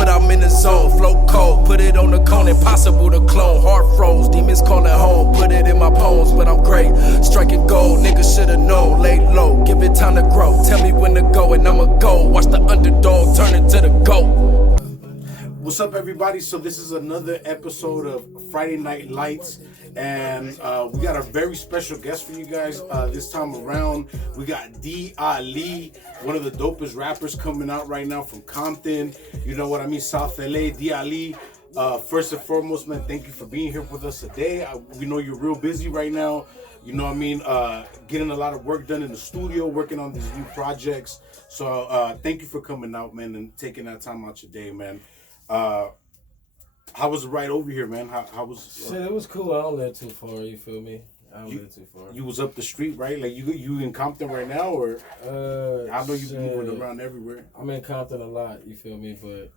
but I'm in the zone. Flow cold, put it on the cone, impossible to clone. Heart froze, demons calling home, put it in my poems, but I'm great. Striking gold, niggas should've known. Lay low, give it time to grow. Tell me when to go, and I'ma go. Watch the underdog turn into the GOAT. What's up, everybody? So this is another episode of Friday Night Lights, and we got a very special guest for you guys this time around. We got D. Ali, one of the dopest rappers coming out right now from Compton. You know what I mean? South LA. D. Ali, first and foremost, man, thank you for being here with us today. We know you're real busy right now. You know what I mean? Getting a lot of work done in the studio, working on these new projects. So thank you for coming out, man, and taking that time out your day, man. How was the ride over here, man? How was? Shit, it was cool. I don't live too far. You feel me? I don't live too far. You was up the street, right? Like you in Compton right now, or? I know you been moving around everywhere. I'm in Compton a lot. You feel me? But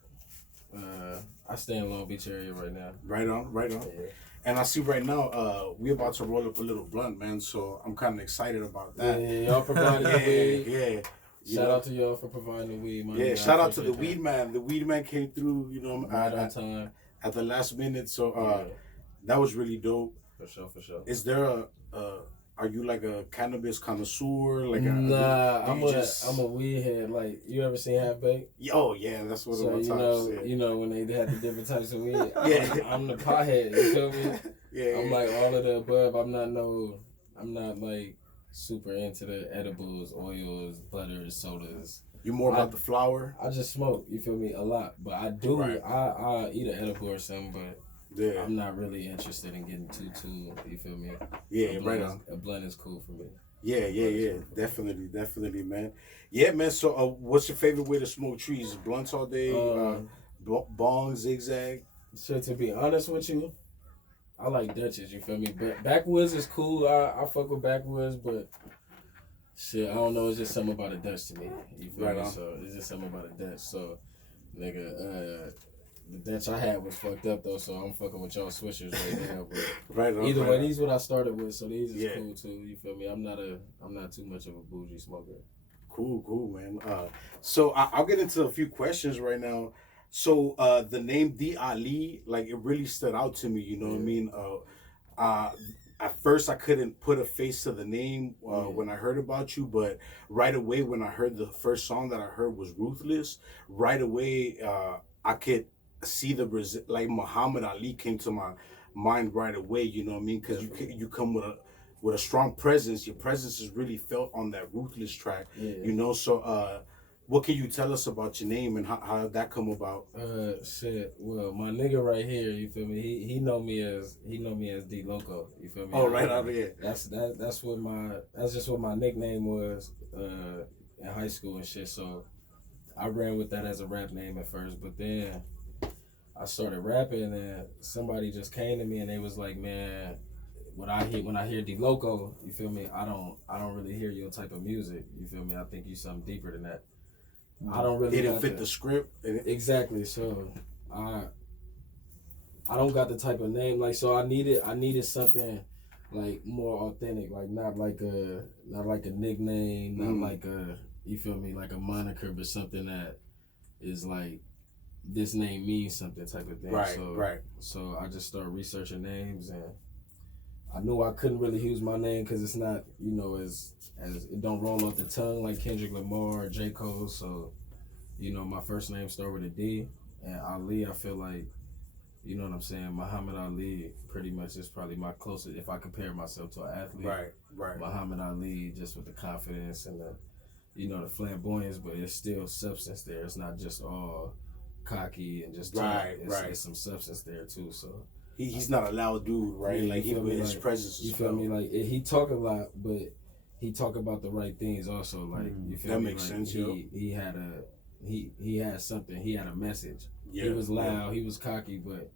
I stay in Long Beach area right now. Right on. Yeah. And I see right now, we about to roll up a little blunt, man. So I'm kind of excited about that. Yeah, y'all provided the weed. Yeah. Shout out to y'all for providing the weed, man. Yeah, shout out to the weed man. The weed man came through, you know, right on time at the last minute. So that was really dope. For sure. Is there are you like a cannabis connoisseur? Like nah, I'm a weed head. Like, you ever seen Half Baked? Oh yeah, that's what I'm talking about. You know when they had the different types of weed. Yeah, I'm the pothead. You feel me? Yeah, I'm like all of the above. I'm not like super into the edibles, oils, butters, sodas. You more about the flower? I just smoke, you feel me, a lot. But I do, right. I eat an edible or something, but yeah. I'm not really interested in getting too, you feel me? Yeah, right on. A blunt is cool for me. Yeah. Definitely, man. Yeah, man, so what's your favorite way to smoke trees? Blunts all day? Bong, zigzag? So to be honest with you, I like Dutches, you feel me? Backwoods is cool. I fuck with backwoods, but shit, I don't know. It's just something about a Dutch to me. You feel me? So it's just something about a Dutch. So, nigga, the Dutch I had was fucked up though. So I'm fucking with y'all swishers right now. But either way, these what I started with. So these is cool too. You feel me? I'm not too much of a bougie smoker. Cool, man. So I'll get into a few questions right now. So the name D. Ali, like, it really stood out to me, you know what I mean? At first I couldn't put a face to the name when I heard about you, but right away when I heard the first song that I heard was Ruthless, right away I could see like Muhammad Ali came to my mind right away, you know what I mean? Because you come with a strong presence. Your presence is really felt on that Ruthless track, you know? So what can you tell us about your name and how did that come about? Shit. Well, my nigga right here, you feel me? He know me as D Loco. You feel me? Oh, right out here. That's just what my nickname was in high school and shit. So I ran with that as a rap name at first, but then I started rapping and somebody just came to me and they was like, man, when I hear D Loco, you feel me? I don't really hear your type of music. You feel me? I think you something deeper than that. I don't really. It didn't fit the script. Exactly. So I don't got the type of name, like, so I needed something like more authentic, like not like a nickname, not like a, you feel me, like a moniker, but something that is like, this name means something type of thing. Right. So I just started researching names, and I knew I couldn't really use my name because it's not, you know, as it don't roll off the tongue like Kendrick Lamar or J. Cole. So, you know, my first name started with a D, and Ali, I feel like, you know what I'm saying, Muhammad Ali pretty much is probably my closest, if I compare myself to an athlete. Right. Muhammad Ali, just with the confidence and the, you know, the flamboyance, but it's still substance there. It's not just all cocky and just talk. It's some substance there too. So he's not a loud dude, right? Yeah, like his presence is, you feel me? Like, he talk a lot, but he talk about the right things also. Like, you feel me? That makes sense. He had something. He had a message. Yeah, he was loud. He was cocky, but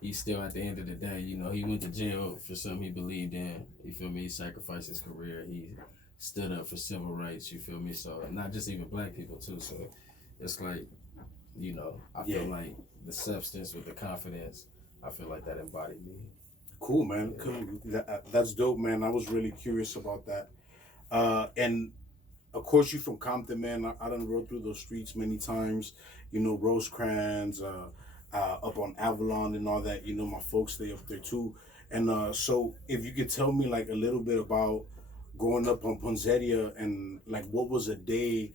he still, at the end of the day, you know, he went to jail for something he believed in. You feel me? He sacrificed his career. He stood up for civil rights. You feel me? So, and not just even black people too. So it's like, you know, I feel like the substance with the confidence, I feel like that embodied me. Cool, man. Cool. That's dope, man. I was really curious about that. And of course, you from Compton, man. I done rode through those streets many times. You know, Rosecrans, up on Avalon and all that. You know, my folks stay up there too. And so, if you could tell me like a little bit about growing up on Ponceria and like what was a day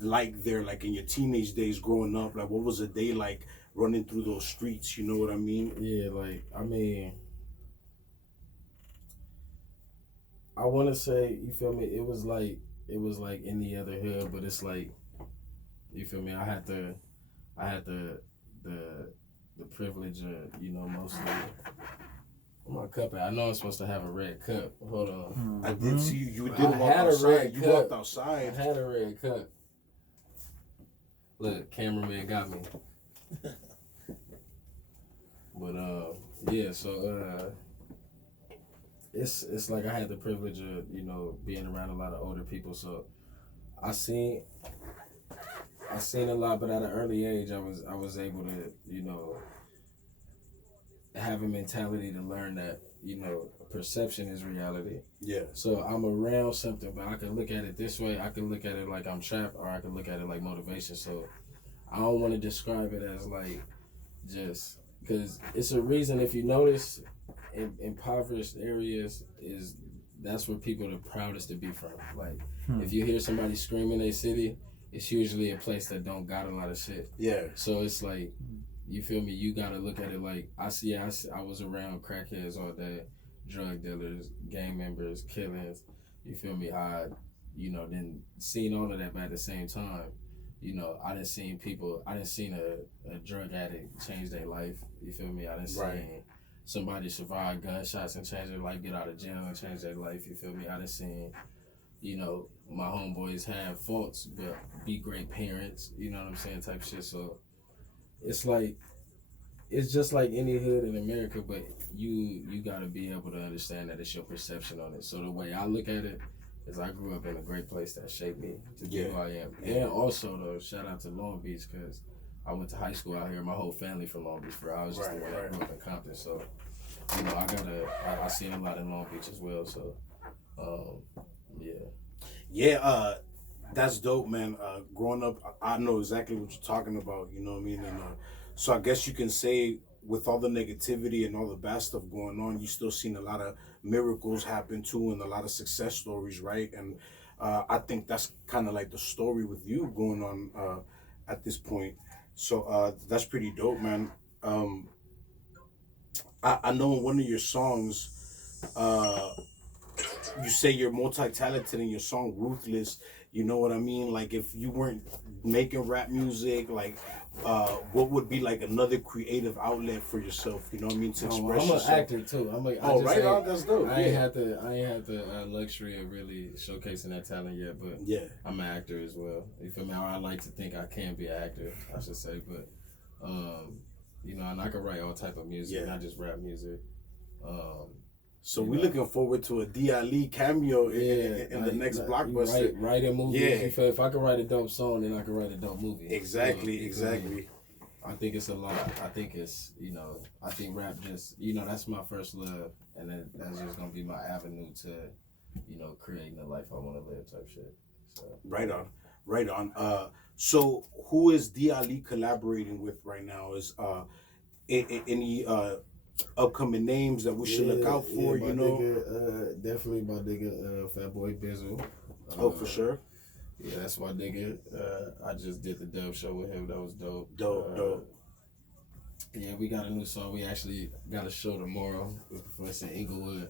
like there, like in your teenage days growing up, like what was a day like running through those streets? You know what I mean? Yeah, like I mean, I want to say, you feel me? It was like any other hood, but it's like, you feel me? I had the privilege of, you know, mostly. My cup. I know I'm supposed to have a red cup. Hold on. I did see you. You did walk outside. You walked outside. I had a red cup. Look, cameraman got me. But yeah. So it's like I had the privilege of, you know, being around a lot of older people. So I seen a lot, but at an early age, I was able to, you know, have a mentality to learn that, you know, perception is reality. Yeah. So I'm around something, but I can look at it this way. I can look at it like I'm trapped, or I can look at it like motivation. So I don't want to describe it as like just because it's a reason. If you notice, in impoverished areas that's where people are the proudest to be from. Like if you hear somebody scream in their city, it's usually a place that don't got a lot of shit. Yeah. So it's like, you feel me? You gotta look at it like I was around crackheads all day, drug dealers, gang members, killings. You feel me? I, you know, then seen all of that, but at the same time, you know, I done seen a drug addict change their life. You feel me? I done seen somebody survive gunshots and change their life, get out of jail and change their life. You feel me? I done seen, you know, my homeboys have faults, but be great parents. You know what I'm saying? Type shit. So it's like, it's just like any hood in America, but you gotta be able to understand that it's your perception on it. So the way I look at it is I grew up in a great place that shaped me to be who I am. And also though, shout out to Long Beach, because I went to high school out here. My whole family from Long Beach, bro. I was just the one that grew up in Compton. So, you know, I seen a lot in Long Beach as well. So, yeah. Yeah, that's dope, man. Growing up, I know exactly what you're talking about, you know what I mean? And so I guess you can say with all the negativity and all the bad stuff going on, you still seen a lot of miracles happen too and a lot of success stories, right? And I think that's kind of like the story with you going on at this point. So that's pretty dope, man. I know in one of your songs, you say you're multi-talented in your song Ruthless. You know what I mean? Like if you weren't making rap music, like what would be like another creative outlet for yourself? You know what I mean? To express yourself. I'm an actor too. That's dope. I ain't had the luxury of really showcasing that talent yet, but yeah, I'm an actor as well. You feel me? I like to think I can be an actor, I should say, but you know, and I can write all type of music, not just rap music. So we're looking forward to a D. Ali cameo in the next blockbuster. Write a movie. Yeah. If I could write a dope song, then I could write a dope movie. Exactly. I think it's a lot. I think it's, you know, I think rap just, you know, that's my first love, and then that's just gonna be my avenue to, you know, creating the life I want to live type shit. So. Right on. So who is D. Ali collaborating with right now? Is any upcoming names that we should look out for? You know, nigga, definitely my nigga Fatboy Bizzle. For sure. Yeah, that's my nigga. I just did the dub show with him. That was dope. Dope. Yeah, we got a new song. We actually got a show tomorrow. It's in Inglewood.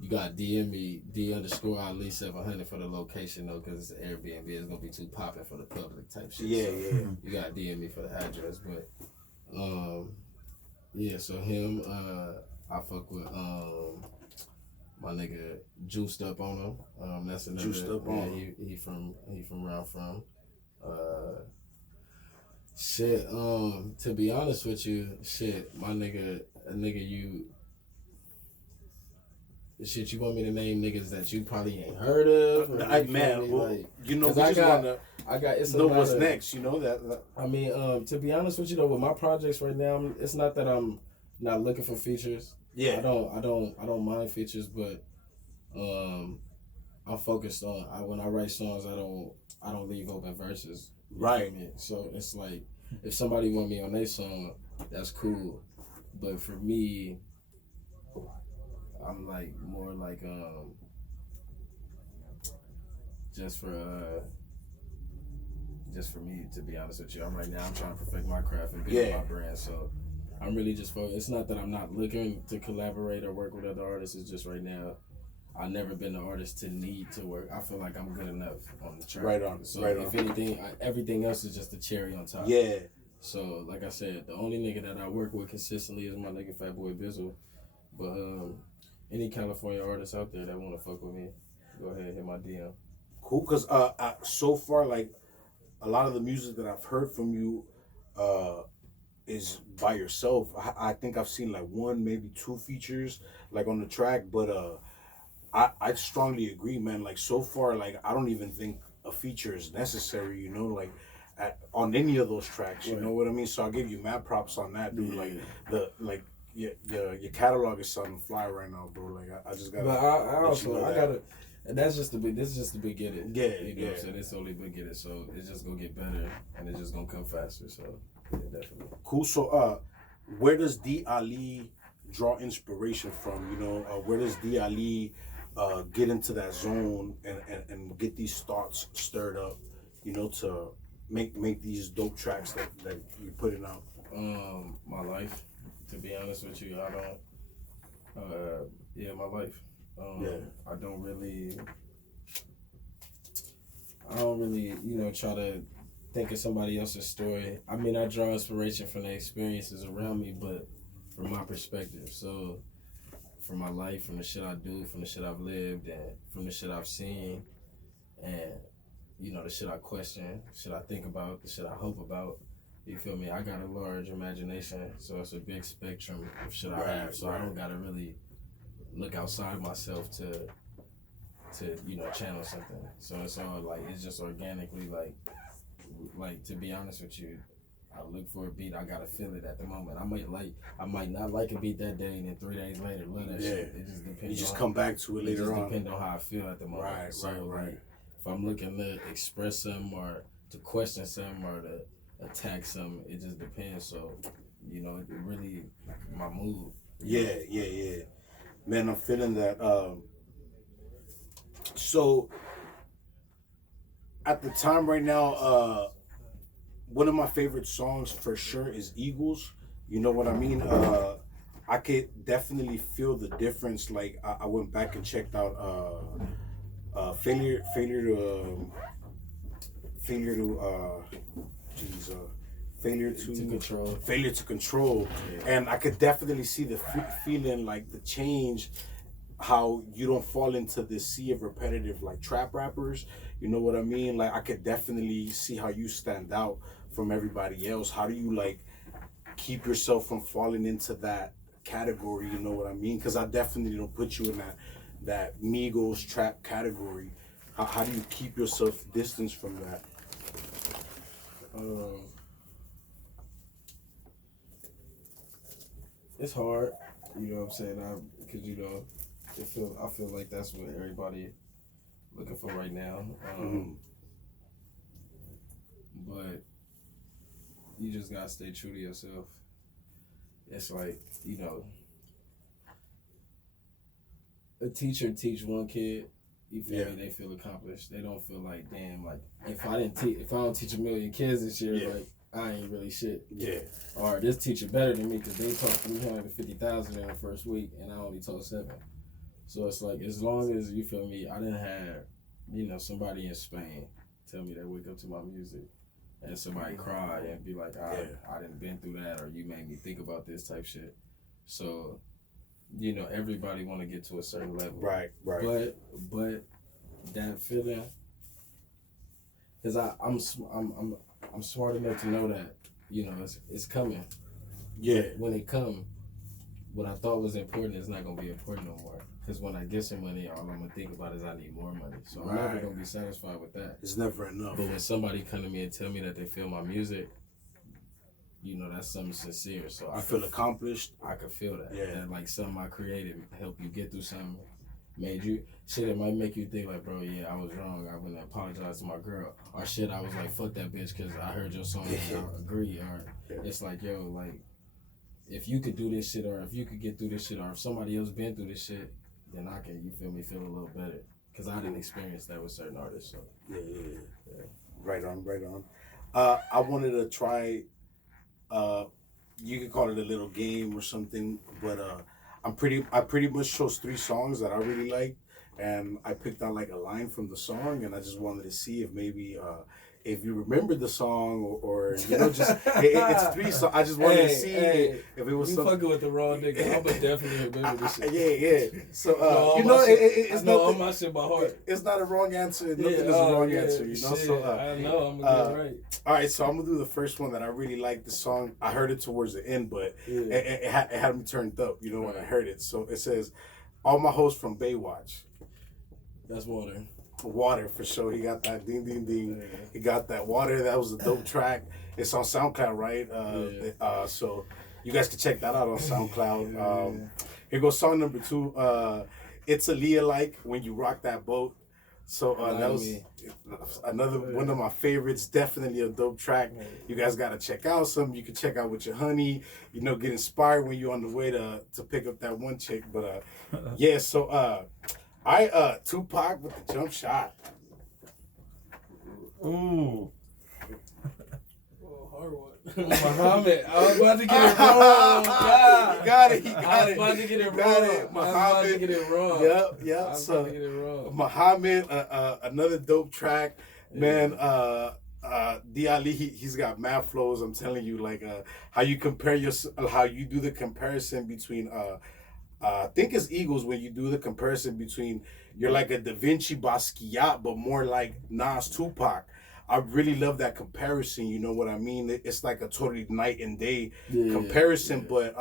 You got DM me, D_Ali 700 for the location though, because it's Airbnb. It's gonna be too popping for the public type shit. Yeah. You got DM me for the address, but yeah. So him, I fuck with my nigga Juiced Up on him. That's another. Juiced Up on him. He from where I'm from. Shit. To be honest with you, my nigga, you. Shit, you want me to name niggas that you probably ain't heard of? Man, well, like, you know, we just wanna it's know what's next. You know that. I mean, to be honest with you though, with my projects right now, it's not that I'm not looking for features. Yeah. I don't mind features, but I'm focused on. When I write songs, I don't leave open verses. Right. So it's like if somebody want me on their song, that's cool. But for me, I'm like more like just for me, to be honest with you. I'm trying to perfect my craft and build my brand. So I'm really just focused. It's not that I'm not looking to collaborate or work with other artists. It's just right now, I've never been an artist to need to work. I feel like I'm good enough on the track. Right on. So right if on. anything, everything else is just a cherry on top. Yeah. So like I said, the only nigga that I work with consistently is my nigga Fatboy Bizzle. But any California artists out there that want to fuck with me, go ahead, hit my DM. Cool, because so far, like, a lot of the music that I've heard from you is by yourself. I think I've seen like one, maybe two features like on the track, but I strongly agree, man. Like so far, like I don't even think a feature is necessary, you know, like on any of those tracks, you know what I mean? So I'll give you mad props on that, dude. Like your catalog is something fly right now, bro. Like I just gotta. But I gotta. And this is just the beginning. Yeah, you know what I'm saying? It's only beginning, so it's just gonna get better and it's just gonna come faster. So yeah, definitely. Cool. So where does D Ali draw inspiration from? You know, where does D Ali get into that zone and get these thoughts stirred up? You know, to make these dope tracks that you're putting out. My life. To be honest with you, I don't. My life. I don't really, you know, try to think of somebody else's story. I mean, I draw inspiration from the experiences around me, but from my perspective. So, from my life, from the shit I do, from the shit I've lived, and from the shit I've seen, and, you know, the shit I question, the shit I think about, the shit I hope about. You feel me? I got a large imagination, so it's a big spectrum of shit I have. So I don't gotta really look outside myself to you know, channel something. So it's all like, it's just organically like to be honest with you, I look for a beat, I gotta feel it at the moment. I might not like a beat that day, and then 3 days later love that shit. It just depends. You just come back to it later on. It just depends on how I feel at the moment. Right. If I'm looking to express something or to question something or to attack something, it just depends. So, you know, it really my mood. Yeah. Man, I'm feeling that. So, at the time right now, one of my favorite songs for sure is Eagles. You know what I mean? I could definitely feel the difference. Like, I went back and checked out Failure to Control. And I could definitely see the feeling, like the change, how you don't fall into this sea of repetitive like trap rappers. You know what I mean? Like I could definitely see how you stand out from everybody else. How do you like keep yourself from falling into that category? You know what I mean? Because I definitely don't put you in that Migos trap category. How do you keep yourself distanced from that? It's hard, you know what I'm saying? Because you know, I feel like that's what everybody looking for right now. But you just gotta stay true to yourself. It's like, you know, a teacher teach one kid, you feel me? They feel accomplished. They don't feel like, damn, like if I don't teach 1 million kids this year, like I ain't really shit. Yeah. Or this teacher better than me because they taught 350,000 in the first week and I only taught 7. So it's like, as long as, you feel me, I didn't have, you know, somebody in Spain tell me they wake up to my music and somebody cry and be like, I didn't been through that, or you made me think about this type shit. So, you know, everybody want to get to a certain level. Right. But that feeling, because I'm smart enough to know that, you know, it's coming. Yeah. When it come, what I thought was important is not gonna be important no more. Because when I get some money, all I'm gonna think about is I need more money. So I'm never gonna be satisfied with that. It's never enough. But when somebody come to me and tell me that they feel my music, you know, that's something sincere. So I feel accomplished. I could feel that. Yeah. That like something I created help you get through something. made you shit. It might make you think like, bro, yeah, I was wrong. I wouldn't apologize to my girl. Or shit, I was like, fuck that bitch because I heard your song and I agree. Or it's like, yo, like, if you could do this shit, or if you could get through this shit, or if somebody else been through this shit, then I can, you feel me, feel a little better. Because I didn't experience that with certain artists. So Yeah. Right on. I wanted to try, you could call it a little game or something, but I pretty much chose 3 songs that I really liked, and I picked out like a line from the song, and I just wanted to see if maybe if you remember the song or you know, just it's 3 songs. I just wanted to see if it was you something. fucking with the wrong nigga. I'ma definitely remember this shit. Yeah. So it's not all my shit by heart. It's not a wrong answer. Nothing is a wrong answer. You know. Shit, So I know I'm gonna get it right. All right, so I'm gonna do the first one that I really like. The song I heard it towards the end, but it had me turned up. You know when I heard it. So it says, "All my hoes from Baywatch." That's Water. Water for sure. He got that ding ding ding. He got that Water. That was a dope track. It's on SoundCloud, right? So you guys can check that out on SoundCloud. Here goes song number 2. It's a Leah like when you rock that boat. So that was another one of my favorites. Definitely a dope track. You guys gotta check out some. You can check out with your honey. You know, get inspired when you're on the way to pick up that one chick. But yeah. So Tupac with the jump shot. Ooh. Hard one. Muhammad. I was about to get it wrong. God. He got it. I was about to get it wrong. Yep. I was about to get it wrong. Muhammad, another dope track. Man, D Ali, he's got mad flows. I'm telling you, like how you do the comparison between I think it's Eagles when you do the comparison between you're like a Da Vinci Basquiat, but more like Nas Tupac. I really love that comparison. You know what I mean? It's like a totally night and day comparison, but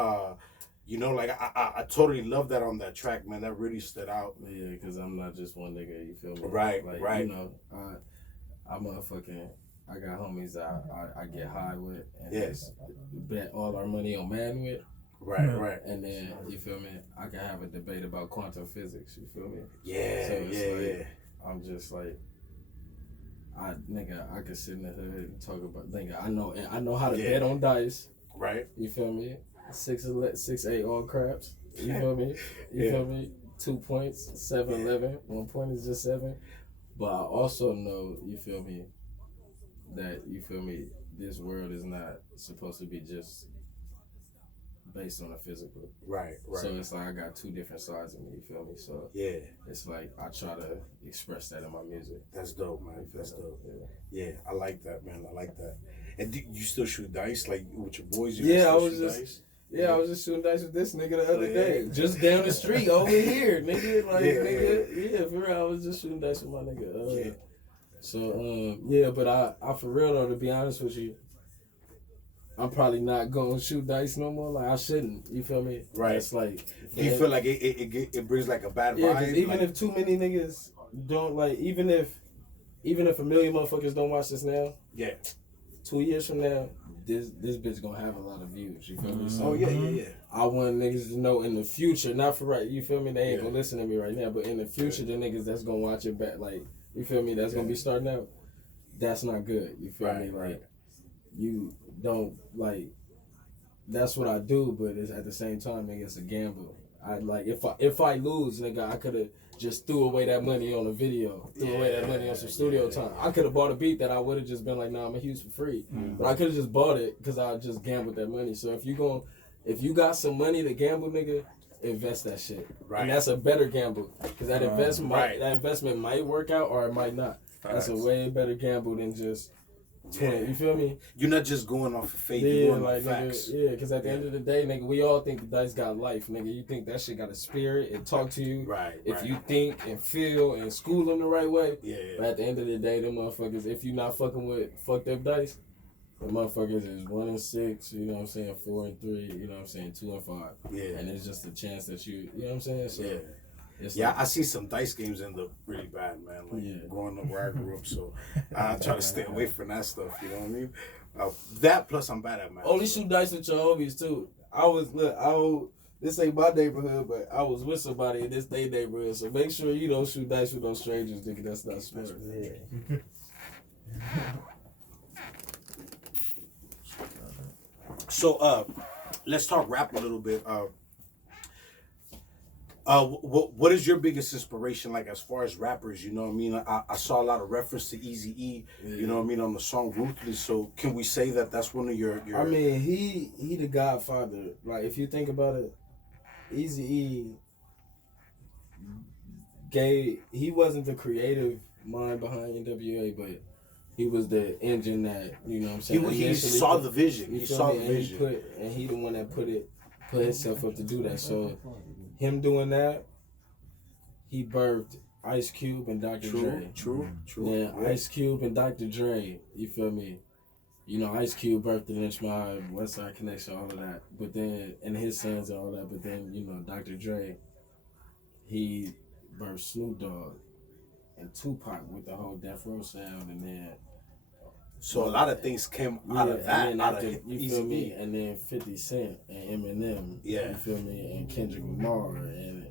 you know, like I totally love that on that track, man. That really stood out. Yeah, because I'm not just one nigga. You feel me? Right. You know, I motherfucking. I got homies I get high with and just bet all our money on man with. Right. And then, you feel me, I can have a debate about quantum physics, you feel me? Yeah, so it's like, I'm just like, I could sit in the hood and talk about, I know how to bet on dice. Right. You feel me? 6-8 on craps. You feel me? You feel me? 2 points, 7-11. 1 point is just 7. But I also know, you feel me, that, you feel me, this world is not supposed to be just based on a physical. Right. So it's like I got 2 different sides of me, you feel me? So it's like I try to express that in my music. That's dope, man. That's dope. Yeah, I like that, man. I like that. And do you still shoot dice, like with your boys? I was just shooting dice with this nigga the other day. Just down the street over here, nigga. Like, for real, I was just shooting dice with my nigga. So, but I for real though, to be honest with you, I'm probably not gonna shoot dice no more. Like I shouldn't. You feel me? Right. It's like. Do you feel like it brings like a bad vibe? Yeah, because even if too many niggas don't like, even if a million motherfuckers don't watch this now. 2 years from now, this bitch gonna have a lot of views. You feel me? So, yeah. I want niggas to know in the future, not for right. You feel me? They ain't gonna listen to me right now, but in the future, the niggas that's gonna watch it back, like you feel me? That's gonna be starting out. That's not good. You feel me? Like you don't like. That's what I do, but it's at the same time, nigga, it's a gamble. I like if I lose, nigga, I could have just threw away that money on a video, threw away that money on some studio time. I could have bought a beat that I would have just been like, nah, I'm gonna use for free. But I could have just bought it because I just gambled that money. So if you got some money to gamble, nigga, invest that shit. And that's a better gamble because that investment might work out or it might not. That's a way better gamble than just. You feel me? You're not just going off of faith, you're going off facts. Nigga, because at the end of the day, nigga, we all think the dice got life, nigga. You think that shit got a spirit and talk to you. If you think and feel and school them the right way. But at the end of the day, them motherfuckers, if you not fucking with fucked up dice, the motherfuckers is 1 and 6, you know what I'm saying, 4 and 3, you know what I'm saying, 2 and 5. And it's just a chance that you know what I'm saying? So I see some dice games end up really bad, man. Like growing up where I grew up, so I try to stay away from that stuff. You know what I mean? That plus I'm bad at math. Only shoot dice with your homies too. this ain't my neighborhood, but I was with somebody in this their neighborhood. So make sure you don't shoot dice with no strangers, nigga. That's not smart. Yeah. So let's talk rap a little bit. What is your biggest inspiration, like, as far as rappers? You know what I mean? I saw a lot of reference to Eazy-E, you know what I mean, on the song Ruthless. So can we say that that's one of your... I mean, he the godfather. Like, if you think about it, Eazy-E he wasn't the creative mind behind NWA, but he was the engine that, you know what I'm saying? He saw the vision. He saw the vision. And he the one that put himself up to do that. So him doing that, he birthed Ice Cube and Dr. Dre. True. Yeah, Ice Cube and Dr. Dre, you feel me? You know, Ice Cube birthed the Lynch Mob, West Side Connection, all of that. But then, and his sons and all that. But then, you know, Dr. Dre, he birthed Snoop Dogg and Tupac with the whole Death Row sound, and then. So a lot of things came out of that. And then after, you feel me? And then 50 Cent and Eminem. Yeah. You feel me? And Kendrick Lamar and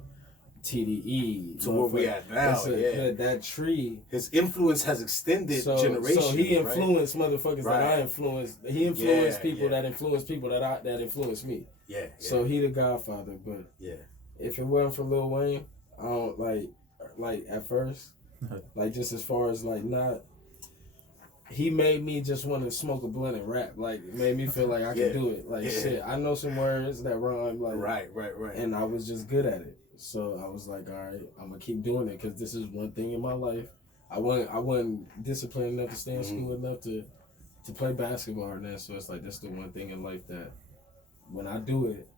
TDE. To where we at now, That tree. His influence has extended generations. So he influenced motherfuckers Right. that I influenced. He influenced people yeah. that influenced people that influenced me. Yeah. So he the godfather. But if it wasn't for Lil Wayne, I don't like at first, like, just as far as like not. He made me just want to smoke a blunt and rap. Like, it made me feel like I could do it. Like, shit, I know some words that rhyme. Like, right. And I was just good at it. So I was like, all right, I'm going to keep doing it because this is one thing in my life. I wasn't disciplined enough to stay in school enough to play basketball or that. So it's like, that's the one thing in life that when I do it,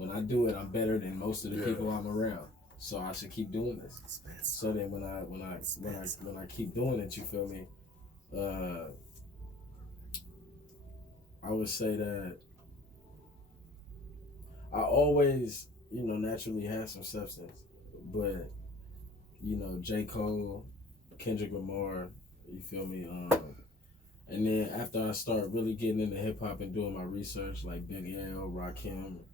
I'm better than most of the people I'm around. So I should keep doing this. So then when I keep doing it, you feel me? I would say that I always, you know, naturally had some substance, but, you know, J. Cole, Kendrick Lamar, you feel me? And then after I start really getting into hip hop and doing my research, like Big L, Rakim,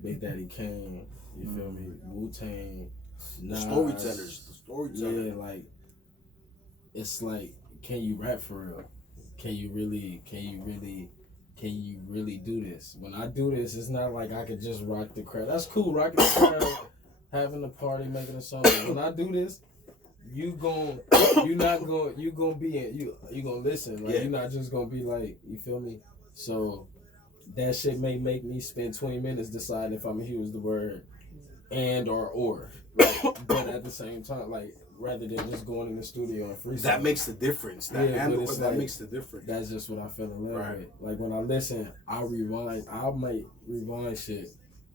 Big Daddy Kane, you feel me? Wu-Tang, Nas, The storytellers. Yeah, like, it's like, can you rap for real? Can you really do this? When I do this, it's not like I could just rock the crowd. That's cool, rocking the crowd, having a party, making a song. When I do this, you gonna listen. Like, you're not just gonna be like, you feel me? So that shit may make me spend 20 minutes deciding if I'm gonna use the word and or. Like, but at the same time, like, rather than just going in the studio and freestyle. That makes the difference. That makes the difference. That's just what I fell in love with. Like, when I listen, I might rewind shit.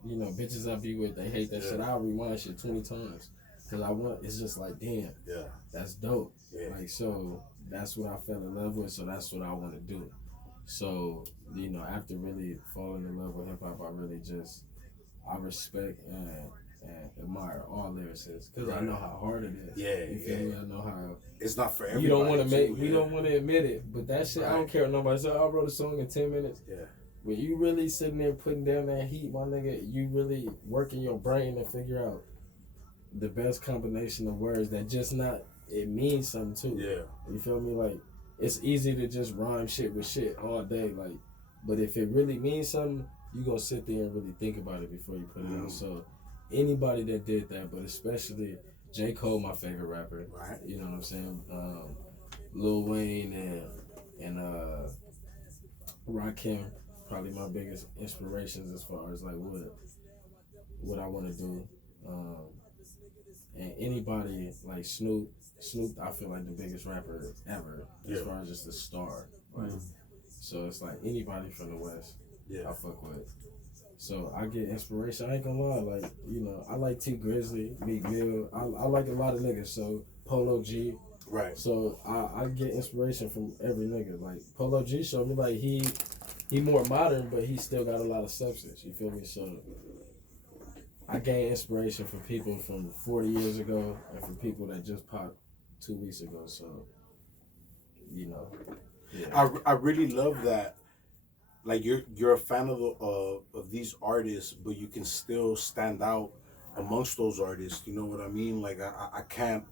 You know, bitches I be with, they hate that shit. I'll rewind shit 20 times. Cause it's just like, damn, that's dope. Like, so that's what I fell in love with, so that's what I want to do. So, you know, after really falling in love with hip hop, I respect and admire all lyricists because I know how hard it is. You feel me? I know how it's not for everybody. You don't want to we don't want to admit it, but that shit, I don't care what nobody says. I wrote a song in 10 minutes. When you really sitting there putting down that heat, my nigga, you really working your brain to figure out the best combination of words that just not, it means something too. You feel me? Like, it's easy to just rhyme shit with shit all day, like, but if it really means something, you gonna sit there and really think about it before you put it out. So anybody that did that, but especially J. Cole, my favorite rapper. You know what I'm saying? Lil Wayne and Rakim, probably my biggest inspirations as far as like what I want to do. And anybody like Snoop, I feel like the biggest rapper ever as far as just a star. Like, so it's like anybody from the West, I fuck with. So I get inspiration. I ain't gonna lie, like, you know, I like T Grizzly, Meek Mill. I like a lot of niggas. So Polo G. So I get inspiration from every nigga. Like Polo G showed me like he more modern, but he still got a lot of substance. You feel me? So I gain inspiration from people from 40 years ago and from people that just popped 2 weeks ago. So, you know, I really love that like you're a fan of these artists, but you can still stand out amongst those artists. You know what I mean? Like I can't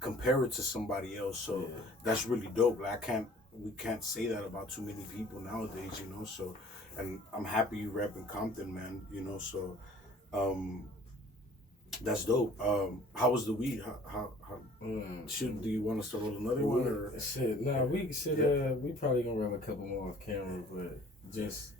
compare it to somebody else. So that's really dope. Like we can't say that about too many people nowadays. You know. So, and I'm happy you rep in Compton, man. You know. So, that's dope. How was the weed? How do you want us to roll another one or shit? Nah, we should. We probably gonna roll a couple more off camera, but just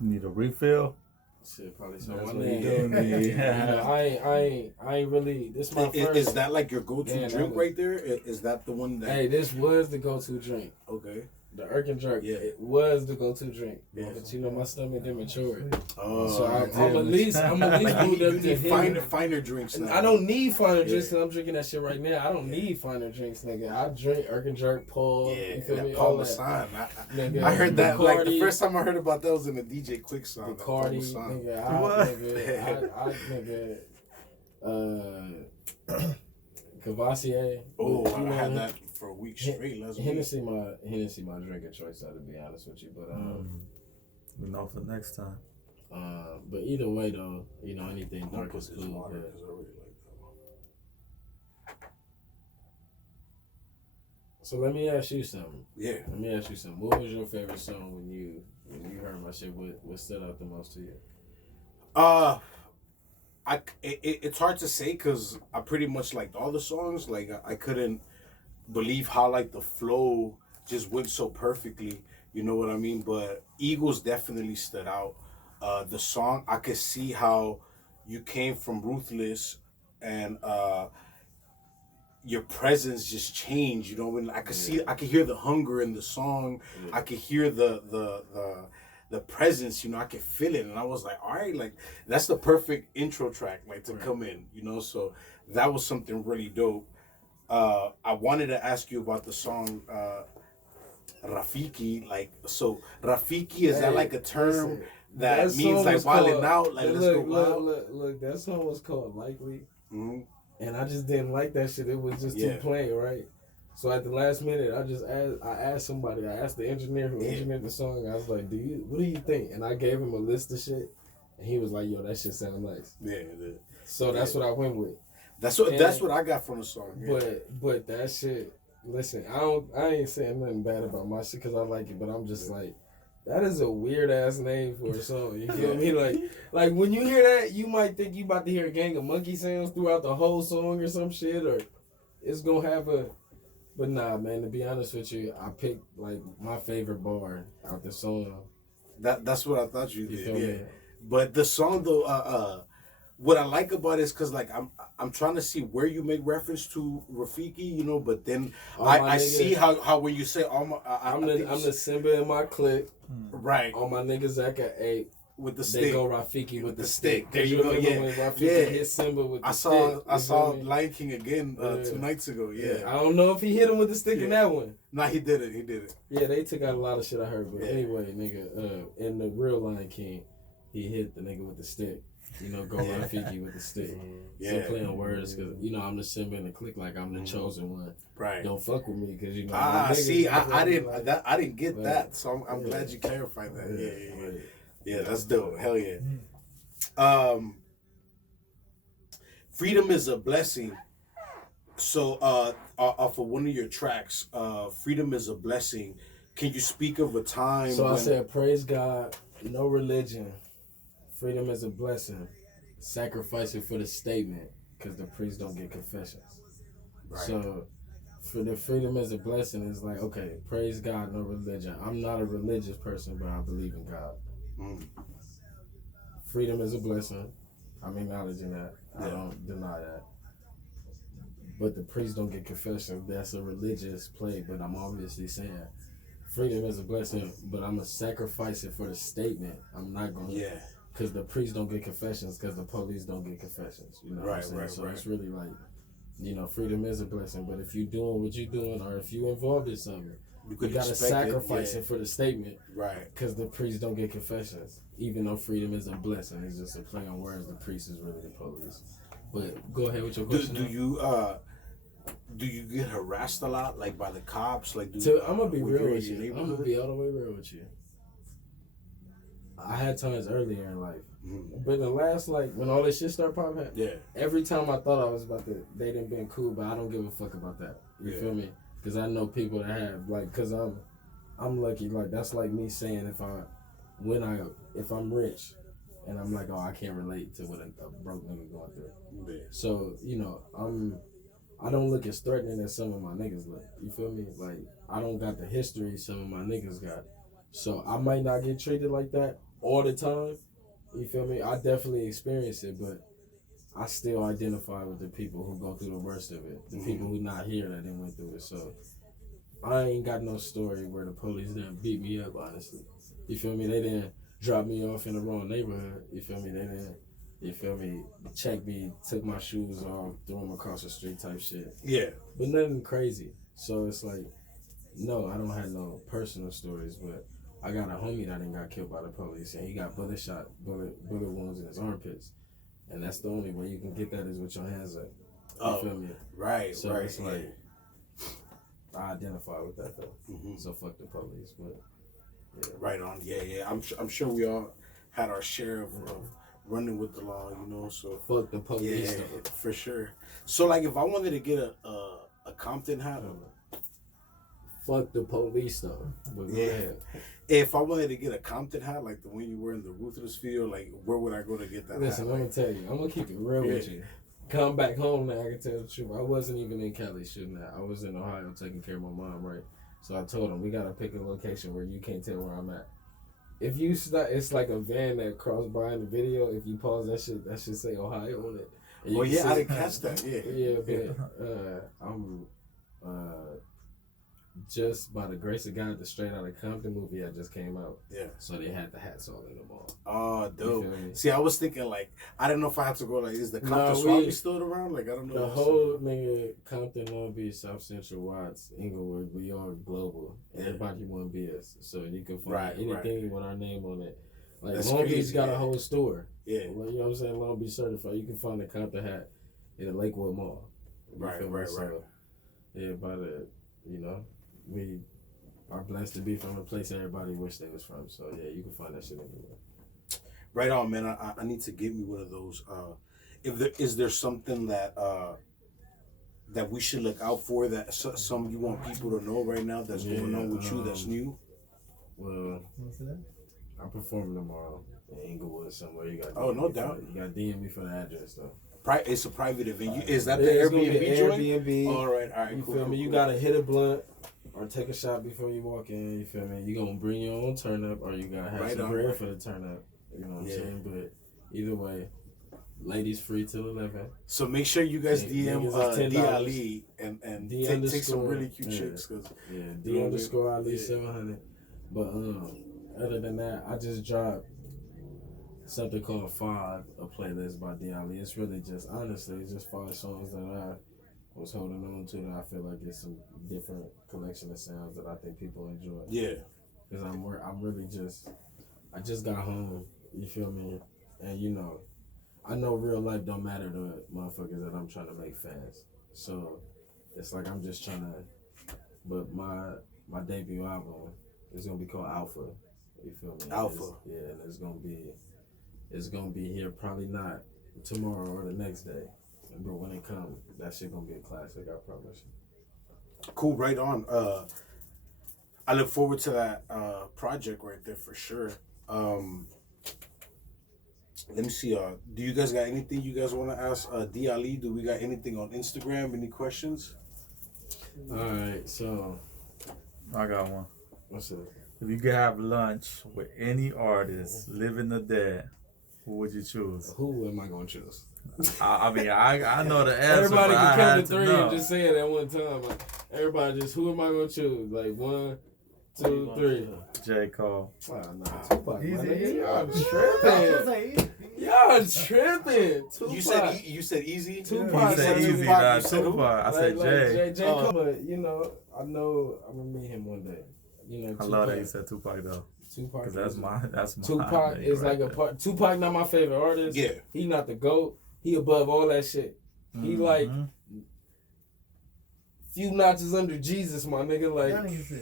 need a refill. Shit, probably so. That's My what you name, doing. you know, I ain't really. This my first. Is that like your go-to drink right there? Is that the one that? Hey, this was the go-to drink. Okay. The Irk Jerk, it was the go-to drink. Yeah. But you know, my stomach didn't mature. So I'm at least moved up to finer drinks now. I don't need finer drinks because I'm drinking that shit right now. I don't need finer drinks, nigga. I drink Irk Jerk, Paul. You feel me? Parmesan. I heard that. Bacardi, like the first time I heard about that was in a DJ Quick song. Bacardi, nigga. Cavassier. Oh, I had that for a week straight. Hennessy, my drinking choice. To be honest with you, but we know for next time. But either way, though, you know, anything dark is cool. Water, I really like that. So let me ask you something. Yeah. Let me ask you something. What was your favorite song when you heard my shit? What stood out the most to you? It's hard to say because I pretty much liked all the songs. Like I couldn't believe how like the flow just went so perfectly. You know what I mean? But Eagles definitely stood out. The song, I could see how you came from Ruthless and your presence just changed. You know, when I could hear the hunger in the song. I could hear the presence, you know, I could feel it, and I was like, all right, like that's the perfect intro track, like to come in, you know. So that was something really dope. I wanted to ask you about the song Rafiki. Like, so Rafiki, is that like a term that means like wilding out? Like, let's go wild? Look, that song was called Likely, and I just didn't like that shit. It was just too plain, right? So at the last minute, I asked somebody. I asked the engineer who engineered the song. I was like, what do you think? And I gave him a list of shit, and he was like, yo, that shit sound nice. Yeah. So that's what I went with. That's what I got from the song. Yeah. But that shit. Listen, I ain't saying nothing bad about my shit because I like it, but I'm just like, that is a weird ass name for a song. You feel me? Like when you hear that, you might think you about to hear a gang of monkey sounds throughout the whole song or some shit, or it's gonna have a. But nah, man, to be honest with you, I picked like my favorite bar out the song. That's what I thought you did. Me? But the song though, what I like about it is because like I'm trying to see where you make reference to Rafiki, you know. But then I see how when you say all my I'm the Simba in my clique, right? All my niggas that got 8. With the stick. They go Rafiki with the stick. There you go. Yeah. When Rafiki hit Simba with the stick. I saw Lion King again 2 nights ago. Yeah. I don't know if he hit him with the stick in that one. Nah, he did it. Yeah, they took out a lot of shit I heard. But anyway, nigga, in the real Lion King, he hit the nigga with the stick. You know, go Rafiki with the stick. So playing words because, you know, I'm the Simba in the clique, like I'm the chosen one. Right. Don't fuck with me because, you know. I didn't get that. So I'm glad you clarified that. Yeah. Yeah, that's dope. Hell yeah. Freedom is a blessing. So, off of one of your tracks, Freedom is a Blessing. Can you speak of a time? So I said, praise God, no religion. Freedom is a blessing. Sacrifice it for the statement because the priests don't get confessions. Right. So, for the freedom is a blessing, it's like, okay, praise God, no religion. I'm not a religious person, but I believe in God. Freedom is a blessing. I'm acknowledging that. I don't deny that. But the priests don't get confession. That's a religious play. But I'm obviously saying freedom is a blessing, but I'm going to sacrifice it for the statement. I'm not going to. Yeah. Because the priests don't get confessions because the police don't get confessions. You know what I'm saying? So it's really like, you know, freedom is a blessing. But if you're doing what you're doing or if you're involved in something, you gotta sacrifice it for the statement, right? Because the priests don't get confessions, even though freedom is a blessing. It's just a play on words. The priest is really the police. But go ahead with your question. Do you get harassed a lot, like by the cops? Like, I'm gonna be real with you. I'm gonna be all the way real with you. I had times earlier in life. Mm-hmm. But the last, like, when all this shit started popping, Yeah. every time I thought I was about to, they done been cool, but I don't give a fuck about that. You feel me? Because I know people that have, like, because I'm lucky, like, that's like me saying if I'm rich, and I'm like, oh, I can't relate to what a broke nigga going through. Yeah. So, you know, I don't look as threatening as some of my niggas look. You feel me? Like, I don't got the history some of my niggas got. So I might not get treated like that all the time. You feel me? I definitely experience it, but I still identify with the people who go through the worst of it. The people who not here that didn't went through it. So I ain't got no story where the police didn't beat me up, honestly. You feel me? They didn't drop me off in the wrong neighborhood. You feel me? They didn't, you feel me, check me, took my shoes off, threw them across the street type shit. Yeah. But nothing crazy. So it's like, no, I don't have no personal stories, but I got a homie that done got killed by the police, and he got bullet wounds in his armpits. And that's the only way you can get that is with your hands up. You feel me? Right, so right. It's like, I identify with that though. Mm-hmm. So fuck the police, but yeah. Right on. Yeah. I'm sure we all had our share of running with the law, you know. So fuck the police. Yeah, for sure. So like, if I wanted to get a Compton hat, fuck the police though. But go ahead. If I wanted to get a Compton hat, like the one you wear in the Ruthless field, like where would I go to get that? Listen, hat? I'm gonna tell you. I'm gonna keep it real with you. Come back home now, I can tell the truth. I wasn't even in Cali shooting that. I was in Ohio taking care of my mom, right? So I told him, we gotta pick a location where you can't tell where I'm at. If you start, it's like a van that crossed by in the video. If you pause that should say Ohio on it. Oh yeah, I didn't catch that. Yeah, but I'm just by the grace of God, the Straight Outta Compton movie that just came out. Yeah. So they had the hats all in the mall. Oh, dope. See, I was thinking like, I don't know if I have to go like, is the Compton Swami still around? Like, I don't know. The whole nigga, Compton, Long Beach, South Central, Watts, Inglewood, we are global. Everybody want to be us. So you can find anything with our name on it. Like that's Long Beach got a whole store. Yeah. You know what I'm saying? Long Beach certified. You can find the Compton hat in the Lakewood Mall. Right. Yeah, by the, you know, we are blessed to be from a place everybody wish they was from. So yeah, you can find that shit anywhere. Right on, man. I need to get me one of those. Is there something that that we should look out for, that some you want people to know right now that's going on with you that's new? Well, I'm performing tomorrow in Inglewood somewhere. You got no doubt. You got DM me for the address though. It's a private event. Is that the Airbnb joint? Airbnb. All right. You cool, feel me? cool. You gotta hit a blunt or take a shot before you walk in. You feel me? You gonna bring your own turn up, or you gotta have some bread for the turn up. You know what I'm saying? But either way, ladies free till 11. So make sure you guys DM D Ali and take some really cute chicks. D_Ali 700. But other than that, I just dropped something called 5, a playlist by D Ali. It's really just, honestly, it's just 5 songs that I was holding on to that I feel like it's some different collection of sounds that I think people enjoy. Yeah. Because I'm really just, I just got home, you feel me? And you know, I know real life don't matter to motherfuckers that I'm trying to make fans. So it's like I'm just trying to, but my debut album is gonna be called Alpha. You feel me? Alpha. And it's gonna be here probably not tomorrow or the next day. But when it comes, that shit gonna be a classic, I promise you. Cool, right on. I look forward to that project right there for sure. Let me see. Do you guys got anything you guys want to ask D Ali? Do we got anything on Instagram? Any questions? All right, so I got one. What's it? If you could have lunch with any artist, living or dead, who would you choose? Who am I gonna choose? I mean, I know the answer. Everybody but can I count had to 3 and just say it at one time. Like, everybody just, who am I gonna choose? Like 1, 2, 3. J. Cole. Oh, no, Tupac. Y'all tripping. Y'all tripping. Tupac. You said easy. Tupac. You said easy. Not Tupac. I said Jay. J. Cole. But you know, I know I'm gonna meet him one day. You know, I love that you said Tupac though. Tupac. Because that's my. Tupac is like a part. Tupac not my favorite artist. Yeah. He not the GOAT. He above all that shit. He like few notches under Jesus, my nigga. Like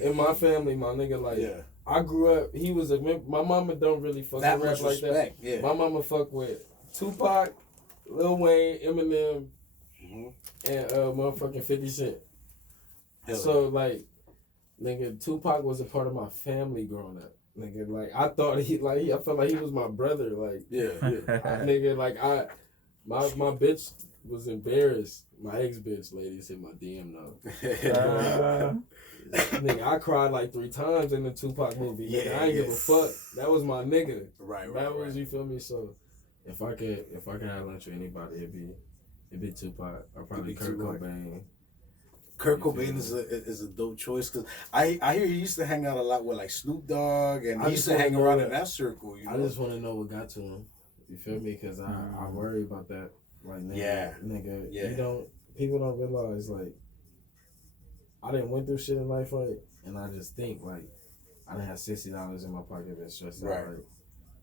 in my family, my nigga. Like I grew up. He was my mama don't really fuck That with rap much like respect, that. yeah. My mama fuck with Tupac, Lil Wayne, Eminem, and motherfucking 50 Cent. Hell So like, nigga, Tupac was a part of my family growing up. Nigga, like I thought I felt like he was my brother. Like, nigga, like my bitch was embarrassed. My ex bitch ladies hit my DM though. Nigga, I cried like 3 times in the Tupac movie. Yeah, I ain't give a fuck. That was my nigga. Right. That was, you feel me? So if I could have lunch with anybody, it'd be Tupac or probably Kurt Cobain. Kurt Cobain is a dope choice because I hear he used to hang out a lot with like Snoop Dogg and he used to hang around in that circle. You know? I just want to know what got to him. You feel me? Because I worry about that. Like, nigga, people don't realize, like, I didn't went through shit in life, right? And I just think, like, I didn't have $60 in my pocket and stressed out, right?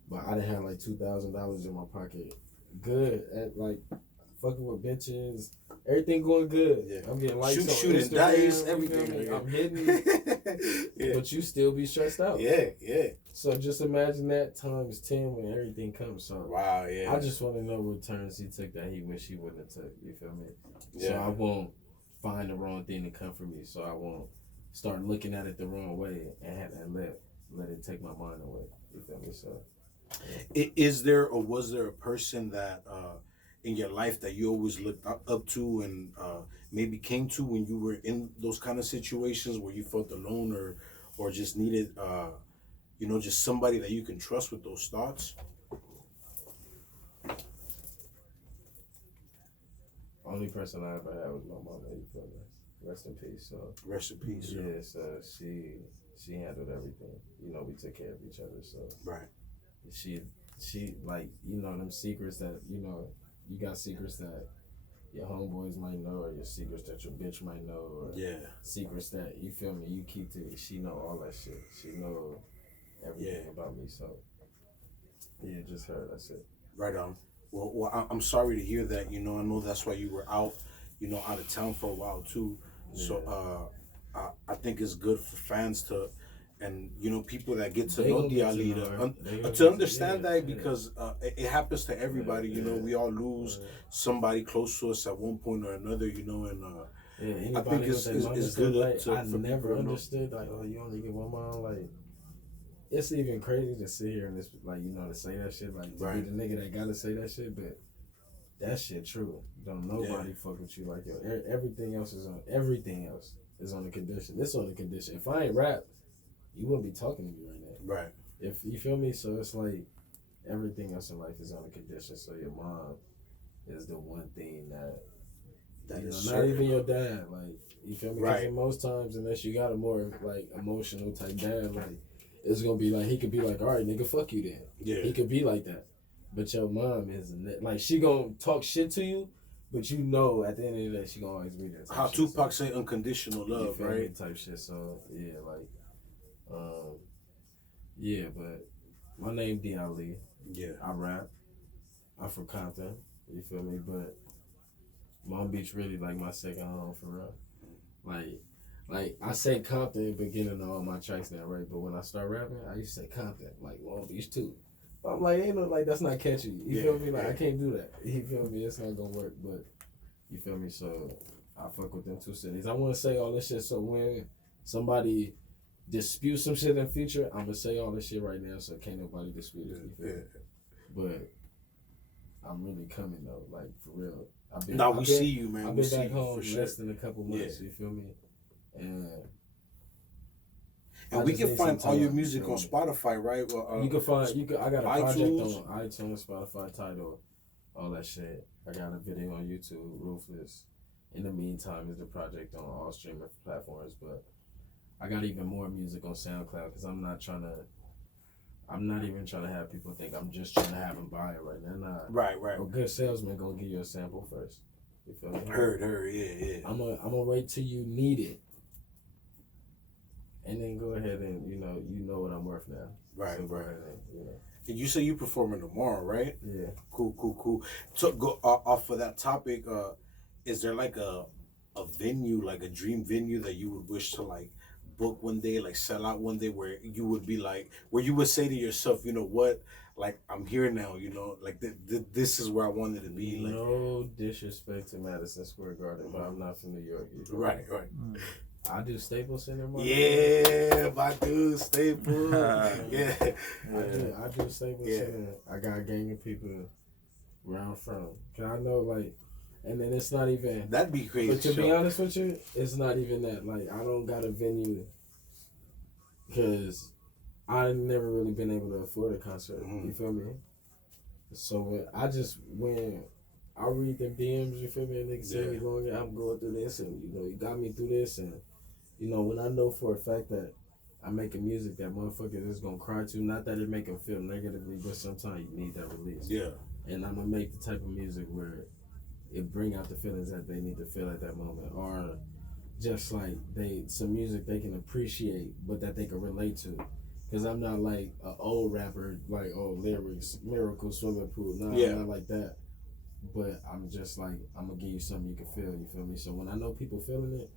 But I didn't have, like, $2,000 in my pocket. Good at, like, fucking with bitches. Everything going good. Yeah. I'm getting likes on shooting Instagram, dice, everything. I'm hitting. But you still be stressed out. Yeah. So just imagine that times 10 when everything comes. So wow, yeah. I just want to know what turns he took that he wish he wouldn't have took. You feel me? Yeah. So I won't find the wrong thing to come for me. So I won't start looking at it the wrong way and let it take my mind away. You feel me? So is there or was there a person that in your life that you always looked up to and maybe came to when you were in those kind of situations where you felt alone or just needed just somebody that you can trust with those thoughts? Only person I ever had was my mama. You feel me? Rest in peace. So rest in peace. Yeah, so she handled everything. You know, we took care of each other. So right. She like, you know, them secrets that, you know, you got secrets that your homeboys might know, or your secrets that your bitch might know, or secrets that, you feel me, you keep to. She know all that shit. She know everything about me. So yeah, just her. That's it. Right on. Well, I'm sorry to hear that. You know, I know that's why you were out of town for a while too. Yeah. So I think it's good for fans to. And, you know, people that get to know D.Ali to understand that because it happens to everybody, you know. We all lose somebody close to us at one point or another, you know, and I think it's good like, I never understood, like, oh, you only get one mom. Like, it's even crazy to sit here and, this, like, you know, to say that shit, like, to be the nigga that gotta say that shit, but that shit true. Don't nobody fuck with you like, yo, everything else is on the condition. It's on the condition. If I ain't rap, you wouldn't be talking to me right now. Right. If you feel me, so it's like everything else in life is on a condition. So your mom is the one thing that you know, not even your dad. Like, you feel me? Because in most times, unless you got a more like emotional type dad, like it's gonna be like he could be like, all right, nigga, fuck you then. Yeah. He could be like that. But your mom is like she gonna talk shit to you, but you know at the end of the day she gonna always be there. How Tupac say unconditional love, right? Type shit. So yeah, like. But my name D.Ali. Yeah. I rap. I'm from Compton. You feel me? But Long Beach really like my second home for real. Like I say Compton at the beginning of all my tracks now, right? But when I start rapping, I used to say Compton, like Long Beach too. I'm like, ain't no like that's not catchy. You feel me? Like I can't do that. You feel me? It's not gonna work. But you feel me? So I fuck with them two cities. I want to say all this shit so when somebody dispute some shit in the future, I'm gonna say all this shit right now so can't nobody dispute it. You feel me? But I'm really coming though, like for real. We see you, man. I've been back home less than a couple months. You feel me? And we can find all your music on Spotify, right? Well, you can find. I got a project on iTunes, Spotify, Tidal, all that shit. I got a video on YouTube, Ruthless. In the meantime, is the project on all streaming platforms, but I got even more music on SoundCloud because I'm not even trying to have people think I'm just trying to have them buy it right now. Nah. Right. A good salesman gonna give you a sample first. You feel me? Heard, yeah. I'm gonna wait till you need it, and then go ahead and you know what I'm worth now. Right. So go ahead and, And you say you performing tomorrow, right? Yeah. Cool. So go off of that topic. Is there like a venue, like a dream venue that you would wish to like book one day, like sell out one day, where you would be like, where you would say to yourself, you know what, like I'm here now, you know, like this is where I wanted to be. Like, no disrespect to Madison Square Garden, but I'm not from New York either. right. I do Staples Center. Yeah, my dude, Staples. Yeah. I do Staples Center. I got a gang of people where I'm from. Cause I know, like, and then it's not even. That'd be crazy. But to be honest with you, it's not even that. Like, I don't got a venue because I never really been able to afford a concert. Mm-hmm. You feel me? So when I read them DMs, you feel me? And niggas say me going, I'm going through this, and you know, you got me through this, and you know, when I know for a fact that I'm making music that motherfuckers is gonna cry to, not that it make them feel negatively, but sometimes you need that release. Yeah. And I'm gonna make the type of music where it bring out the feelings that they need to feel at that moment, or just like some music they can appreciate, but that they can relate to. Cause I'm not like an old rapper, like lyrics, miracle swimming pool. No, I'm not like that. But I'm just like, I'm gonna give you something you can feel. You feel me? So when I know people feeling it,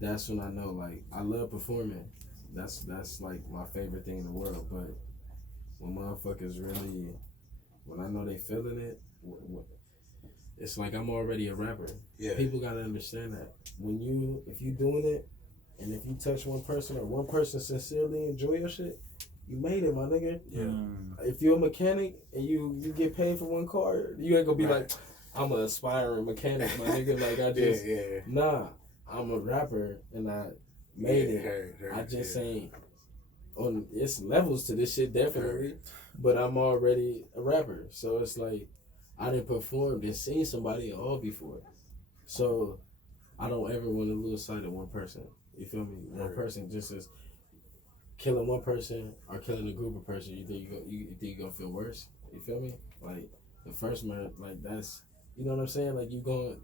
that's when I know. Like, I love performing. That's like my favorite thing in the world. But when motherfuckers really, when I know they feeling it, it's like I'm already a rapper. Yeah. People gotta understand that if you doing it, and if you touch one person or one person sincerely enjoy your shit, you made it, my nigga. Yeah. If you're a mechanic and you get paid for one car, you ain't gonna be like, I'm an aspiring mechanic, my nigga. Like, I just nah. I'm a rapper and I made it. I just ain't on. It's levels to this shit definitely, but I'm already a rapper. So it's like I done performed and seen somebody all before. So I don't ever want to lose sight of one person. You feel me? One person just is killing one person or killing a group of person. You think you gonna feel worse? You feel me? Like the first man, like that's, you know what I'm saying? Like you going,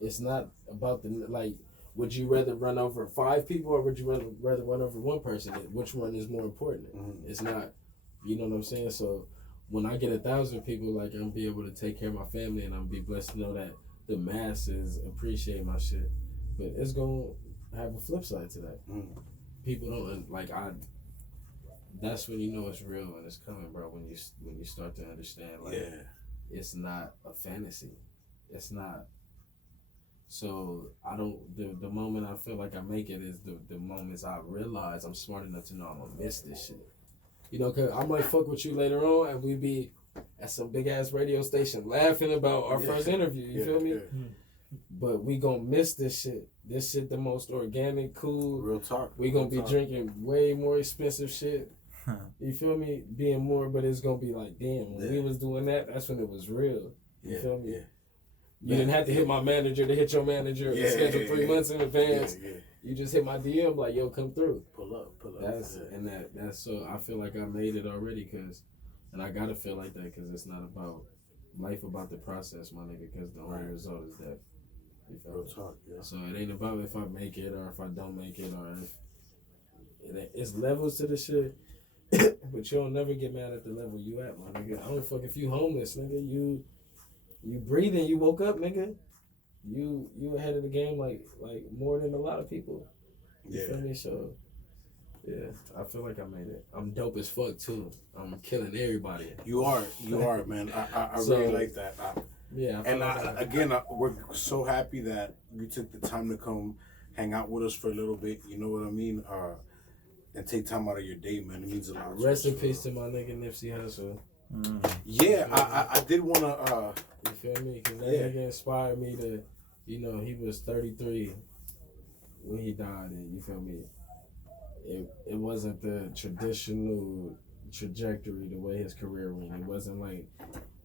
it's not about the, like, would you rather run over 5 people or would you rather run over one person? Which one is more important? Mm-hmm. It's not, you know what I'm saying? So when I get 1,000 people, like, I'm be able to take care of my family and I'm be blessed to know that the masses appreciate my shit. But it's gonna have a flip side to that. Mm. People don't like that's when you know it's real and it's coming, bro. When you start to understand, like, it's not a fantasy. It's not. So I don't. The moment I feel like I make it is the moments I realize I'm smart enough to know I'm gonna miss this shit. You know, cause I might fuck with you later on and we be at some big ass radio station laughing about our first interview. You feel me? Yeah. But we gonna miss this shit. This shit the most organic, cool. Real talk. We gonna be drinking way more expensive shit. You feel me? Being more, but it's gonna be like, damn, when we was doing that, that's when it was real. You feel me? Yeah. You didn't have to hit my manager to hit your manager. Schedule 3 months in advance. You just hit my DM like, yo, come through. Pull up. That's so I feel like I made it already, and I gotta feel like that because it's not about life, about the process, my nigga. Because the only result is that. Real talk, So it ain't about if I make it or if I don't make it, or it's levels to the shit. But you'll never get mad at the level you at, my nigga. I don't fuck if you homeless, nigga. You breathing, you woke up, nigga. You ahead of the game like more than a lot of people. You feel me? So yeah, I feel like I made it. I'm dope as fuck too. I'm killing everybody. You are, man. I really like that. We're so happy that you took the time to come hang out with us for a little bit. You know what I mean? And take time out of your day, man. It means a lot. Rest in peace to my nigga Nipsey Hussle. Yeah, I did want to. You feel me? Because that nigga inspired me to, you know, he was 33 when he died, and you feel me? It wasn't the traditional trajectory the way his career went. It wasn't like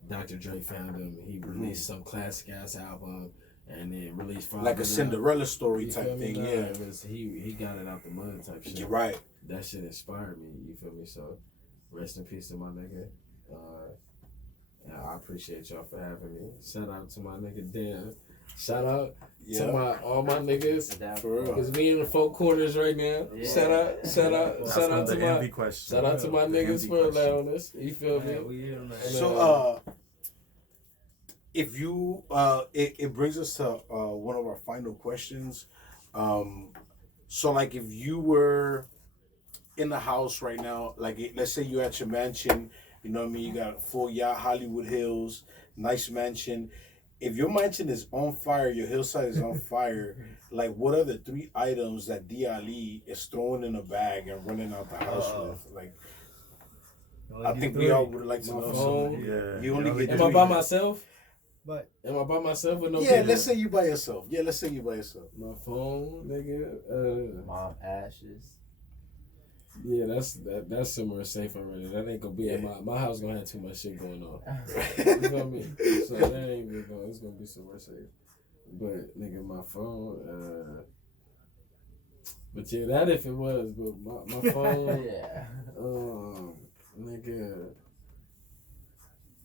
Dr. Dre found him. He released some classic ass album and then released 5 like a Cinderella story type thing. No, it was he got it out the mud type shit. You're right. That shit inspired me. You feel me? So rest in peace to my nigga. I appreciate y'all for having me. Shout out to my nigga Dan. Shout out to all my niggas. Because we in the 4 corners right now. Yeah. Shout out to my niggas for allowing us. You feel me? So if you it brings us to one of our final questions. So like, if you were in the house right now, like let's say you're at your mansion, you know what I mean? You got a full yacht, Hollywood Hills, nice mansion. If your mansion is on fire, your hillside is on fire, like what are the 3 items that D Ali is throwing in a bag and running out the house with? Like, I think we all would like to My know. phone. Something. Yeah. You only get Am I 3. by myself? But Am I by myself with no Yeah, people? let's say you by yourself. Yeah, let's say you by yourself. My phone, nigga. mom ashes. Yeah, that's somewhere safe already. That ain't gonna be in my house. Gonna have too much shit going on. You feel me? So that ain't even going. It's gonna be somewhere safe. But nigga, my phone. But yeah, that if it was. But my phone. Yeah. Nigga.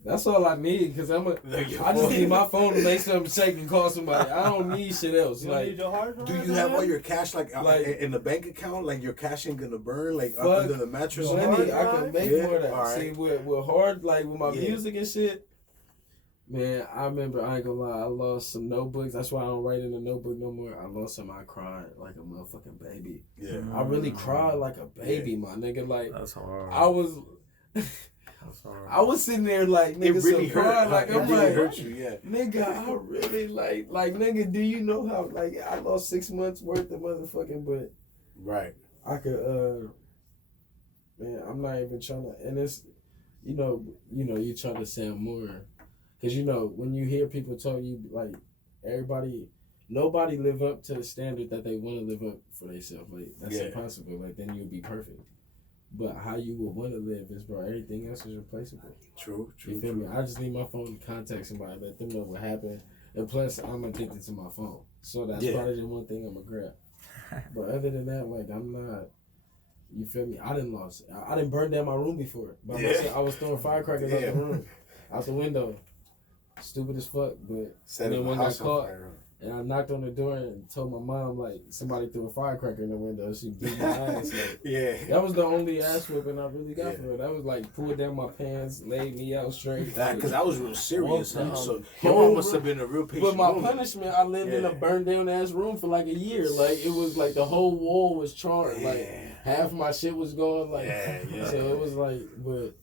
That's all I need, cause I just phone. need my phone to make something shake and call somebody. I don't need shit else. You don't Like, need your hard drive? Do you have all your cash like Like- in the bank account? Like your cash ain't gonna burn like up Fuck under the mattress? money, hard I drive? can make Yeah, more of that. alright. See, with hard, like with my Yeah. music and shit, man, I remember, I ain't gonna lie, I lost some notebooks. That's why I don't write in the notebook no more. I lost some, I cried like a motherfucking baby. Yeah. I really cried like a baby, my nigga. Like, That's hard. I was... That's hard. I was sitting there like, It nigga, really so hurt. crying, like, it I'm really like, hurt you. Yeah. nigga, I really like, nigga, do you know how, like, I lost 6 months worth of motherfucking, but Right. I could, man, I'm not even trying to, and it's, you know, you trying to sound more, cause you know, when you hear people talk, you, like, nobody live up to the standard that they want to live up for themselves, like, that's Yeah. impossible, like, then you'll be perfect. But how you would want to live is, bro, everything else is replaceable. True. You feel me? I just need my phone to contact somebody, let them know what happened. And plus, I'm addicted to my phone. So that's probably the one thing I'm going to grab. But other than that, like, I'm not, you feel me? I didn't burn down my room before. By myself. I was throwing firecrackers out the room, out the window. Stupid as fuck, but Set then the one got house on caught. fire. And I knocked on the door and told my mom, like, somebody threw a firecracker in the window. She beat my ass. Like, Yeah. that was the only ass whipping I really got Yeah. for her. That was like, pulled down my pants, laid me out straight. Because I was real serious. Well, So your mom must have been a real patient But my woman. punishment, I lived in a burned down ass room for like a year. Like, it was like the whole wall was charred. Like, half my shit was gone. Like, so it was like, but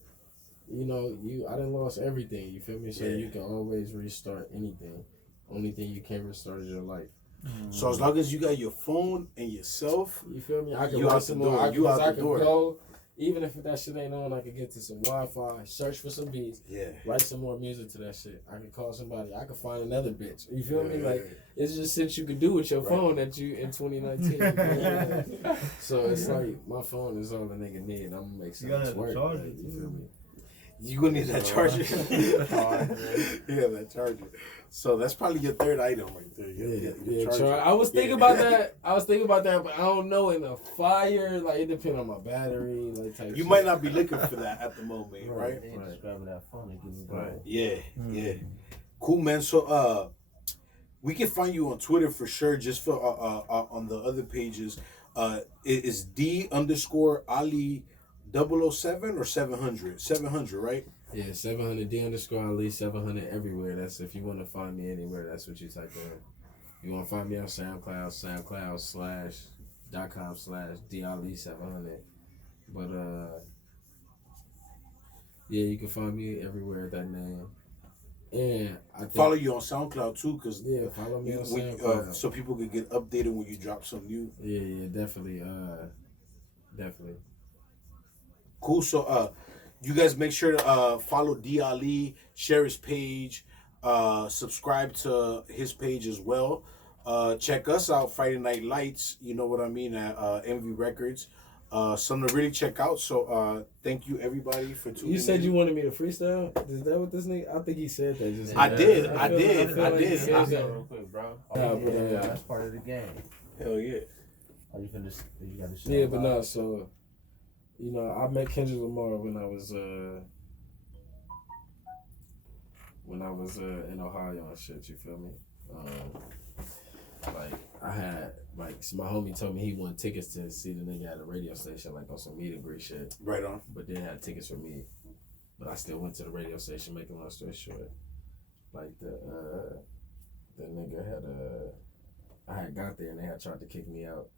you know, I done lost everything. You feel me? So you can always restart anything. Only thing you can't restart is your life. So as long as you got your phone and yourself, You feel me? I can You write out some the more. door. I You out the can door. go. Even if that shit ain't on, I can get to some Wi-Fi, search for some beats, yeah. write some more music to that shit. I can call somebody. I can find another bitch. You feel me? Like, it's just shit you can do with your phone that you in 2019. You feel me? So it's like, my phone is all the nigga need. I'm gonna make something work. charge Like, it, you feel me? You gonna need that charger. Yeah, that charger. So that's probably your third item right there. Your charger. I was thinking about that. But I don't know. In a fire, like, it depends on my battery, like, type You shit. might not be looking for that at the moment, right? They just grabbing that phone and getting Right. going. Yeah. Cool, man. So we can find you on Twitter for sure. Just for on the other pages, it is D_Ali 007 or 700. 700, right? Yeah, 700 D_Ali 700 everywhere. That's if you want to find me anywhere. That's what you type in. You want to find me on SoundCloud, SoundCloud.com/DAli 700. But yeah, you can find me everywhere at that name. And I think, Follow you on SoundCloud too, cause follow me on SoundCloud. so people could get updated when you drop some new. Yeah, definitely. Definitely. Cool. So you guys make sure to follow D Ali, share his page, subscribe to his page as well. Check us out Friday Night Lights, you know what I mean, at Enve Records. Something to really check out. So thank you everybody for tuning in. You said you wanted me to freestyle? Is that what this nigga? I think he said that just now. I did. he said that. Real quick, bro. Nah, but, That's part of the game. Hell yeah. Are you finished? You got to show Yeah, but no, so, you know, I met Kendrick Lamar when I was in Ohio and shit, you feel me? Like, I had, like, so my homie told me he wanted tickets to see the nigga at a radio station, like, on some meet and greet shit. Right on. But they had tickets for me. But I still went to the radio station, making long story short. Like, the nigga had, I had got there and they had tried to kick me out.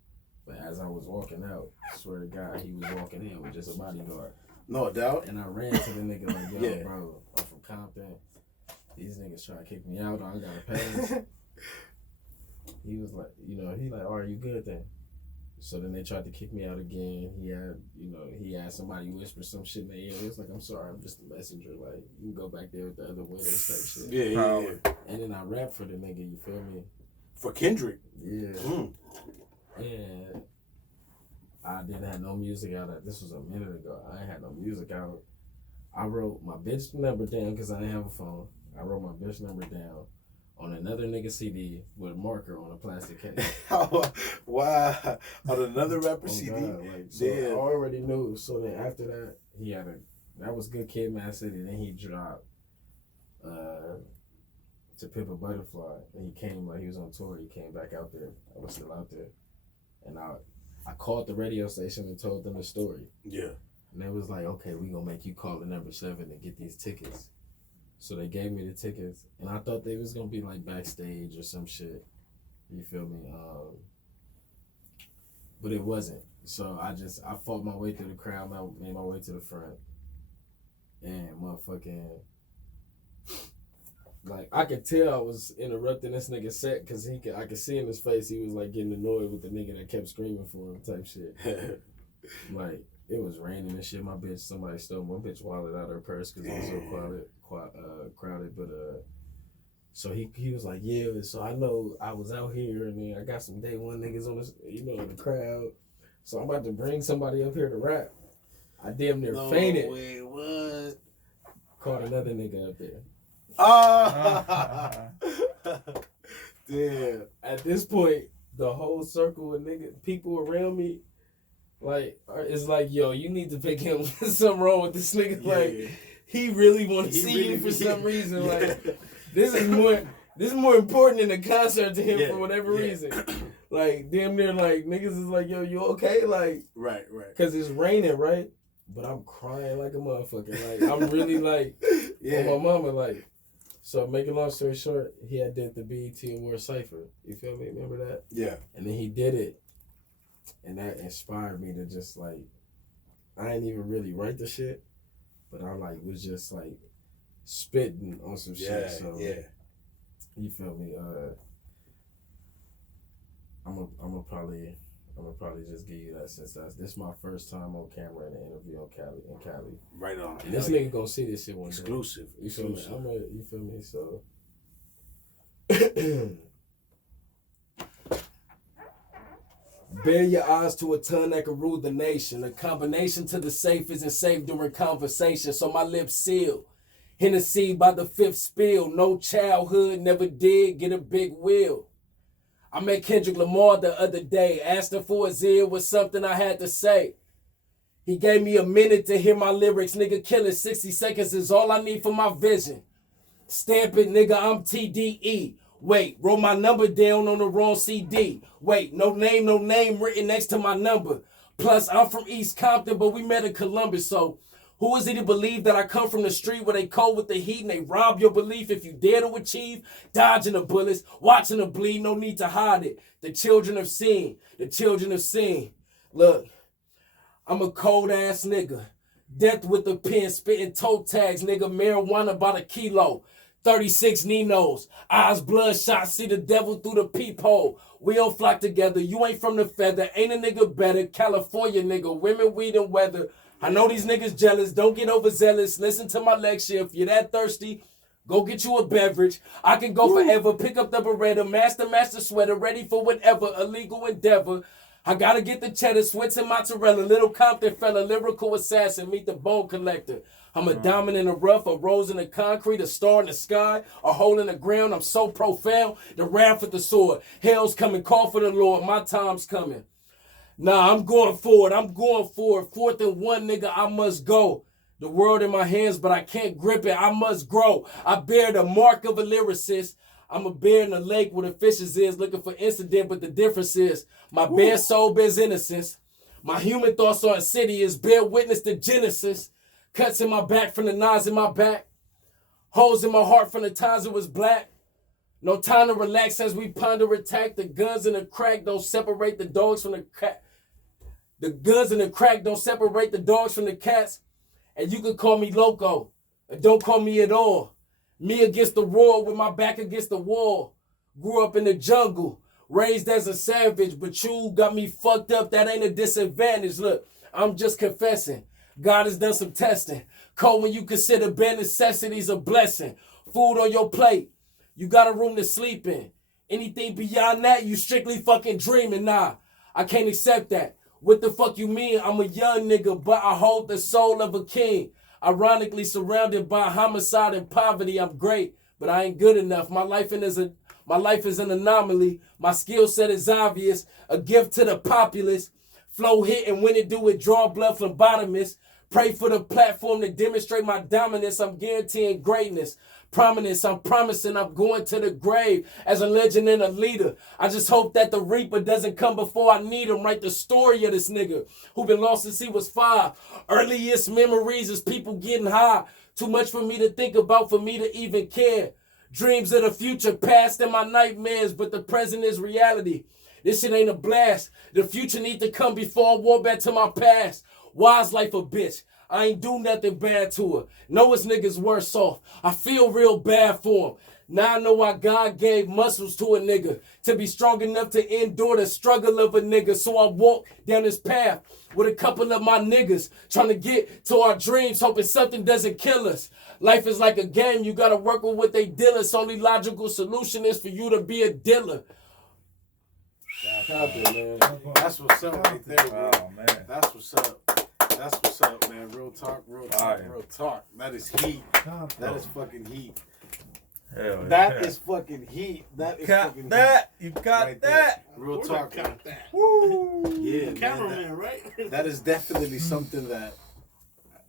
But as I was walking out, I swear to God, he was walking in with just a bodyguard. No doubt. And I ran to the nigga like, yo, Yeah. bro, I'm from Compton. These niggas try to kick me out. I got a pass. He was like, he like, are you good then? So then they tried to kick me out again. He had somebody whisper some shit in their ear. He was like, I'm sorry, I'm just a messenger. Like, you can go back there with the other winners type shit. Yeah. And then I rapped for the nigga, you feel me? For Kendrick. Yeah. Mm. And I didn't have no music out. This was a minute ago. I ain't had no music out. I wrote my bitch number down because I didn't have a phone. I wrote my bitch number down on another nigga CD with a marker on a plastic case. Wow. On another rapper CD? God, so I already knew. So then after that, that was Good Kid, Mad City. Then he dropped To Pimp a Butterfly. And he came, like he was on tour. He came back out there. I was still out there. And I called the radio station and told them the story. Yeah. And they was like, okay, we gonna make you call the number 7 and get these tickets. So they gave me the tickets, and I thought they was gonna be like backstage or some shit. You feel me? But it wasn't. So I fought my way through the crowd, made my way to the front, and motherfucking, like I could tell I was interrupting this nigga set because I could see in his face he was like getting annoyed with the nigga that kept screaming for him type shit. Like it was raining and shit. Somebody stole my bitch wallet out of her purse because it was so crowded. But so he was like, yeah. So I know I was out here and then I got some day one niggas on this, in the crowd. So I'm about to bring somebody up here to rap. I damn near fainted. Wait, what? Caught another nigga up there. Damn. At this point, the whole circle of people around me, like, it's like, yo, you need to pick him. Something wrong with this nigga. Yeah. Like, he really want to see you for some reason. Yeah. Like, this is more important than the concert to him for whatever Yeah. reason. Like, damn near, like, niggas is like, yo, you okay? Like, Right. because it's raining, right? But I'm crying like a motherfucker. Like, I'm really, like, on my mama, like. So, making long story short, he had did the BET Award Cypher. You feel me? Remember that? Yeah. And then he did it. And that inspired me to just, like, I didn't even really write the shit, but I, like, was just, like, spitting on some shit. So, you feel me? I'm probably just give you that since this my first time on camera in an interview in Cali. Right on. And this nigga gonna see this shit one day. Exclusive. You feel me? You feel me? So. Bare your eyes to a ton that could rule the nation. A combination to the safe isn't safe during conversation, so my lips seal. Hennessy by the 5th spill. No childhood, never did get a big wheel. I met Kendrick Lamar the other day. Asked him for his ear was something I had to say. He gave me a minute to hear my lyrics. Nigga, kill it. 60 seconds is all I need for my vision. Stamp it, nigga, I'm TDE. Wait, wrote my number down on the wrong CD. Wait, no name written next to my number. Plus, I'm from East Compton, but we met in Columbus, so who is it to believe that I come from the street where they cold with the heat and they rob your belief if you dare to achieve? Dodging the bullets, watching them bleed, no need to hide it. The children have seen. Look, I'm a cold ass nigga. Death with a pen, spitting toe tags, nigga. Marijuana by the kilo. 36 Ninos, eyes bloodshot, see the devil through the peephole. We don't flock together, you ain't from the feather, ain't a nigga better. California nigga, women, weed, and weather. I know these niggas jealous, don't get overzealous. Listen to my lecture, if you're that thirsty, go get you a beverage. I can go forever, pick up the Beretta, master sweater, ready for whatever illegal endeavor. I gotta get the cheddar, Swiss and mozzarella, little Compton fella, lyrical assassin, meet the bone collector. I'm a diamond in the rough, a rose in the concrete, a star in the sky, a hole in the ground. I'm so profound, the wrath with the sword. Hell's coming, call for the Lord, my time's coming. Nah, I'm going forward. 4th and 1, nigga, I must go. The world in my hands, but I can't grip it. I must grow. I bear the mark of a lyricist. I'm a bear in the lake where the fishes is, looking for incident, but the difference is my bare soul bears innocence. My human thoughts are insidious, bear witness to Genesis. Cuts in my back from the knives in my back. Holes in my heart from the times it was black. No time to relax as we ponder attack. The guns and the crack don't separate the dogs from the cat. The guns and the crack don't separate the dogs from the cats. And you can call me loco, and don't call me at all. Me against the roar with my back against the wall. Grew up in the jungle, raised as a savage, but you got me fucked up. That ain't a disadvantage. Look, I'm just confessing. God has done some testing. Cold when you consider bare necessities a blessing. Food on your plate. You got a room to sleep in. Anything beyond that, you strictly fucking dreaming. Nah, I can't accept that. What the fuck you mean? I'm a young nigga, but I hold the soul of a king. Ironically surrounded by homicide and poverty, I'm great, but I ain't good enough. My life is an anomaly. My skill set is obvious. A gift to the populace. Flow hit and when it do it, draw blood from bottomless. Pray for the platform to demonstrate my dominance. I'm guaranteeing greatness. Prominence, I'm promising I'm going to the grave as a legend and a leader. I just hope that the Reaper doesn't come before I need him. Write the story of this nigga who been lost since he was 5. Earliest memories is people getting high. Too much for me to think about, for me to even care. Dreams of the future, past and my nightmares, but the present is reality. This shit ain't a blast. The future need to come before I walk back to my past. Why's life a bitch? I ain't do nothing bad to her. Know his niggas worse off. I feel real bad for him. Now I know why God gave muscles to a nigga to be strong enough to endure the struggle of a nigga. So I walk down this path with a couple of my niggas trying to get to our dreams, hoping something doesn't kill us. Life is like a game. You got to work with what they dealers. Only logical solution is for you to be a dealer. That's what's up right there, bro. Oh, man. That's what's up. That's what's up, man. Real talk, real talk, real talk. That is heat. That is fucking heat. Hell That is fucking heat. That is fucking heat. that. You got Right that. there. Real talk. Got that. Woo. Yeah, man. Cameraman, right? That is definitely something that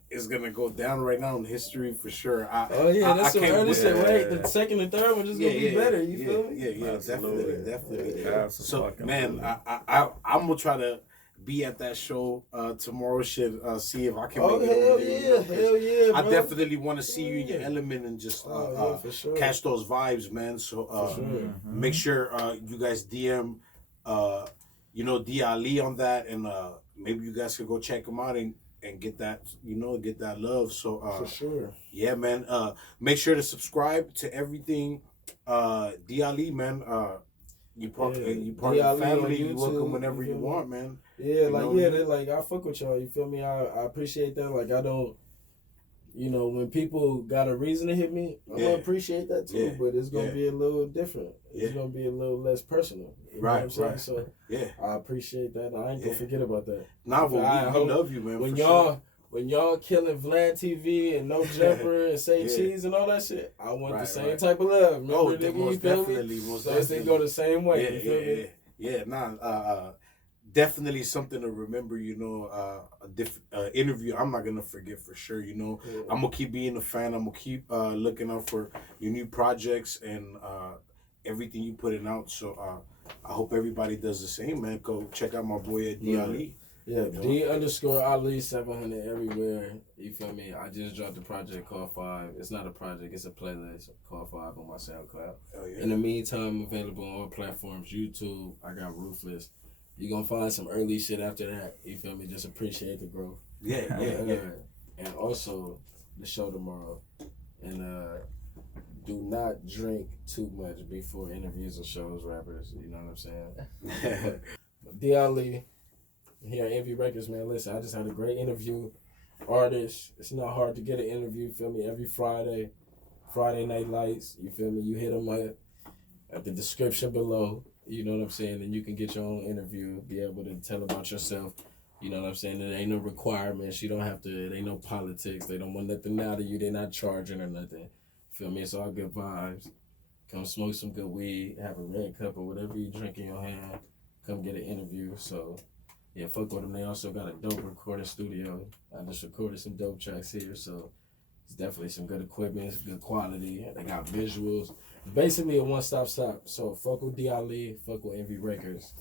is gonna go down right now in history for sure. Oh yeah, that's some early shit, right? Yeah. The second and third one just gonna be better. You feel me? Yeah, Absolutely. definitely. Absolutely. So, man, I'm gonna try to be at that show tomorrow. See if I can Oh make it hell over there. yeah, hell yeah, I bro. definitely want to see you in your element and just Yeah, for sure. catch those vibes, man. So make sure you guys DM, D Ali on that, and maybe you guys could go check him out and get that, get that love. So for sure. yeah, man. Make sure to subscribe to everything. D Ali, man. You part of the family. You welcome whenever you want, man. Yeah, You know? I fuck with y'all. You feel me? I appreciate that. Like I don't, when people got a reason to hit me, I'm gonna appreciate that too. Yeah. But it's gonna be a little different. It's Yeah. gonna be a little less personal. You know what I'm saying? Right. So Yeah. I appreciate that. I ain't gonna forget about that. Nah, I but we hope love you, man. When for y'all sure. when y'all killing Vlad TV and No Jumper and Say Yeah. Cheese and all that shit, I want the Right, same right. type of love. Remember, Oh, nigga, you most feel definitely, me? most So it's they definitely. go the same way. You feel me? Yeah. Nah, definitely something to remember. A interview I'm not gonna forget for sure. I'm gonna keep being a fan. I'm gonna keep looking out for your new projects and everything you putting out. So I hope everybody does the same, man. Go check out my boy at D Ali. Yeah, D_Ali 700 everywhere. You feel me? I just dropped a project called 5. It's not a project, it's a playlist called 5 on my SoundCloud. Oh, yeah. In the meantime, available on all platforms. YouTube, I got Ruthless. You're gonna find some early shit after that. You feel me? Just appreciate the growth. Yeah. And also the show tomorrow. And do not drink too much before interviews or shows, rappers. You know what I'm saying? D.Ali. Here at Enve Records, man. Listen, I just had a great interview. Artists, it's not hard to get an interview, you feel me? Every Friday Night Lights, you feel me? You hit them at the description below, you know what I'm saying? And you can get your own interview, be able to tell about yourself, you know what I'm saying? There ain't no requirements, you don't have to, it ain't no politics, they don't want nothing out of you, they're not charging or nothing. Feel me? It's all good vibes. Come smoke some good weed, have a red cup or whatever you drink in your hand, come get an interview, so... Yeah, fuck with them. They also got a dope recording studio. I just recorded some dope tracks here, so it's definitely some good equipment, it's good quality. They got visuals. Basically a one-stop shop. So fuck with D.Ali, fuck with Enve Records.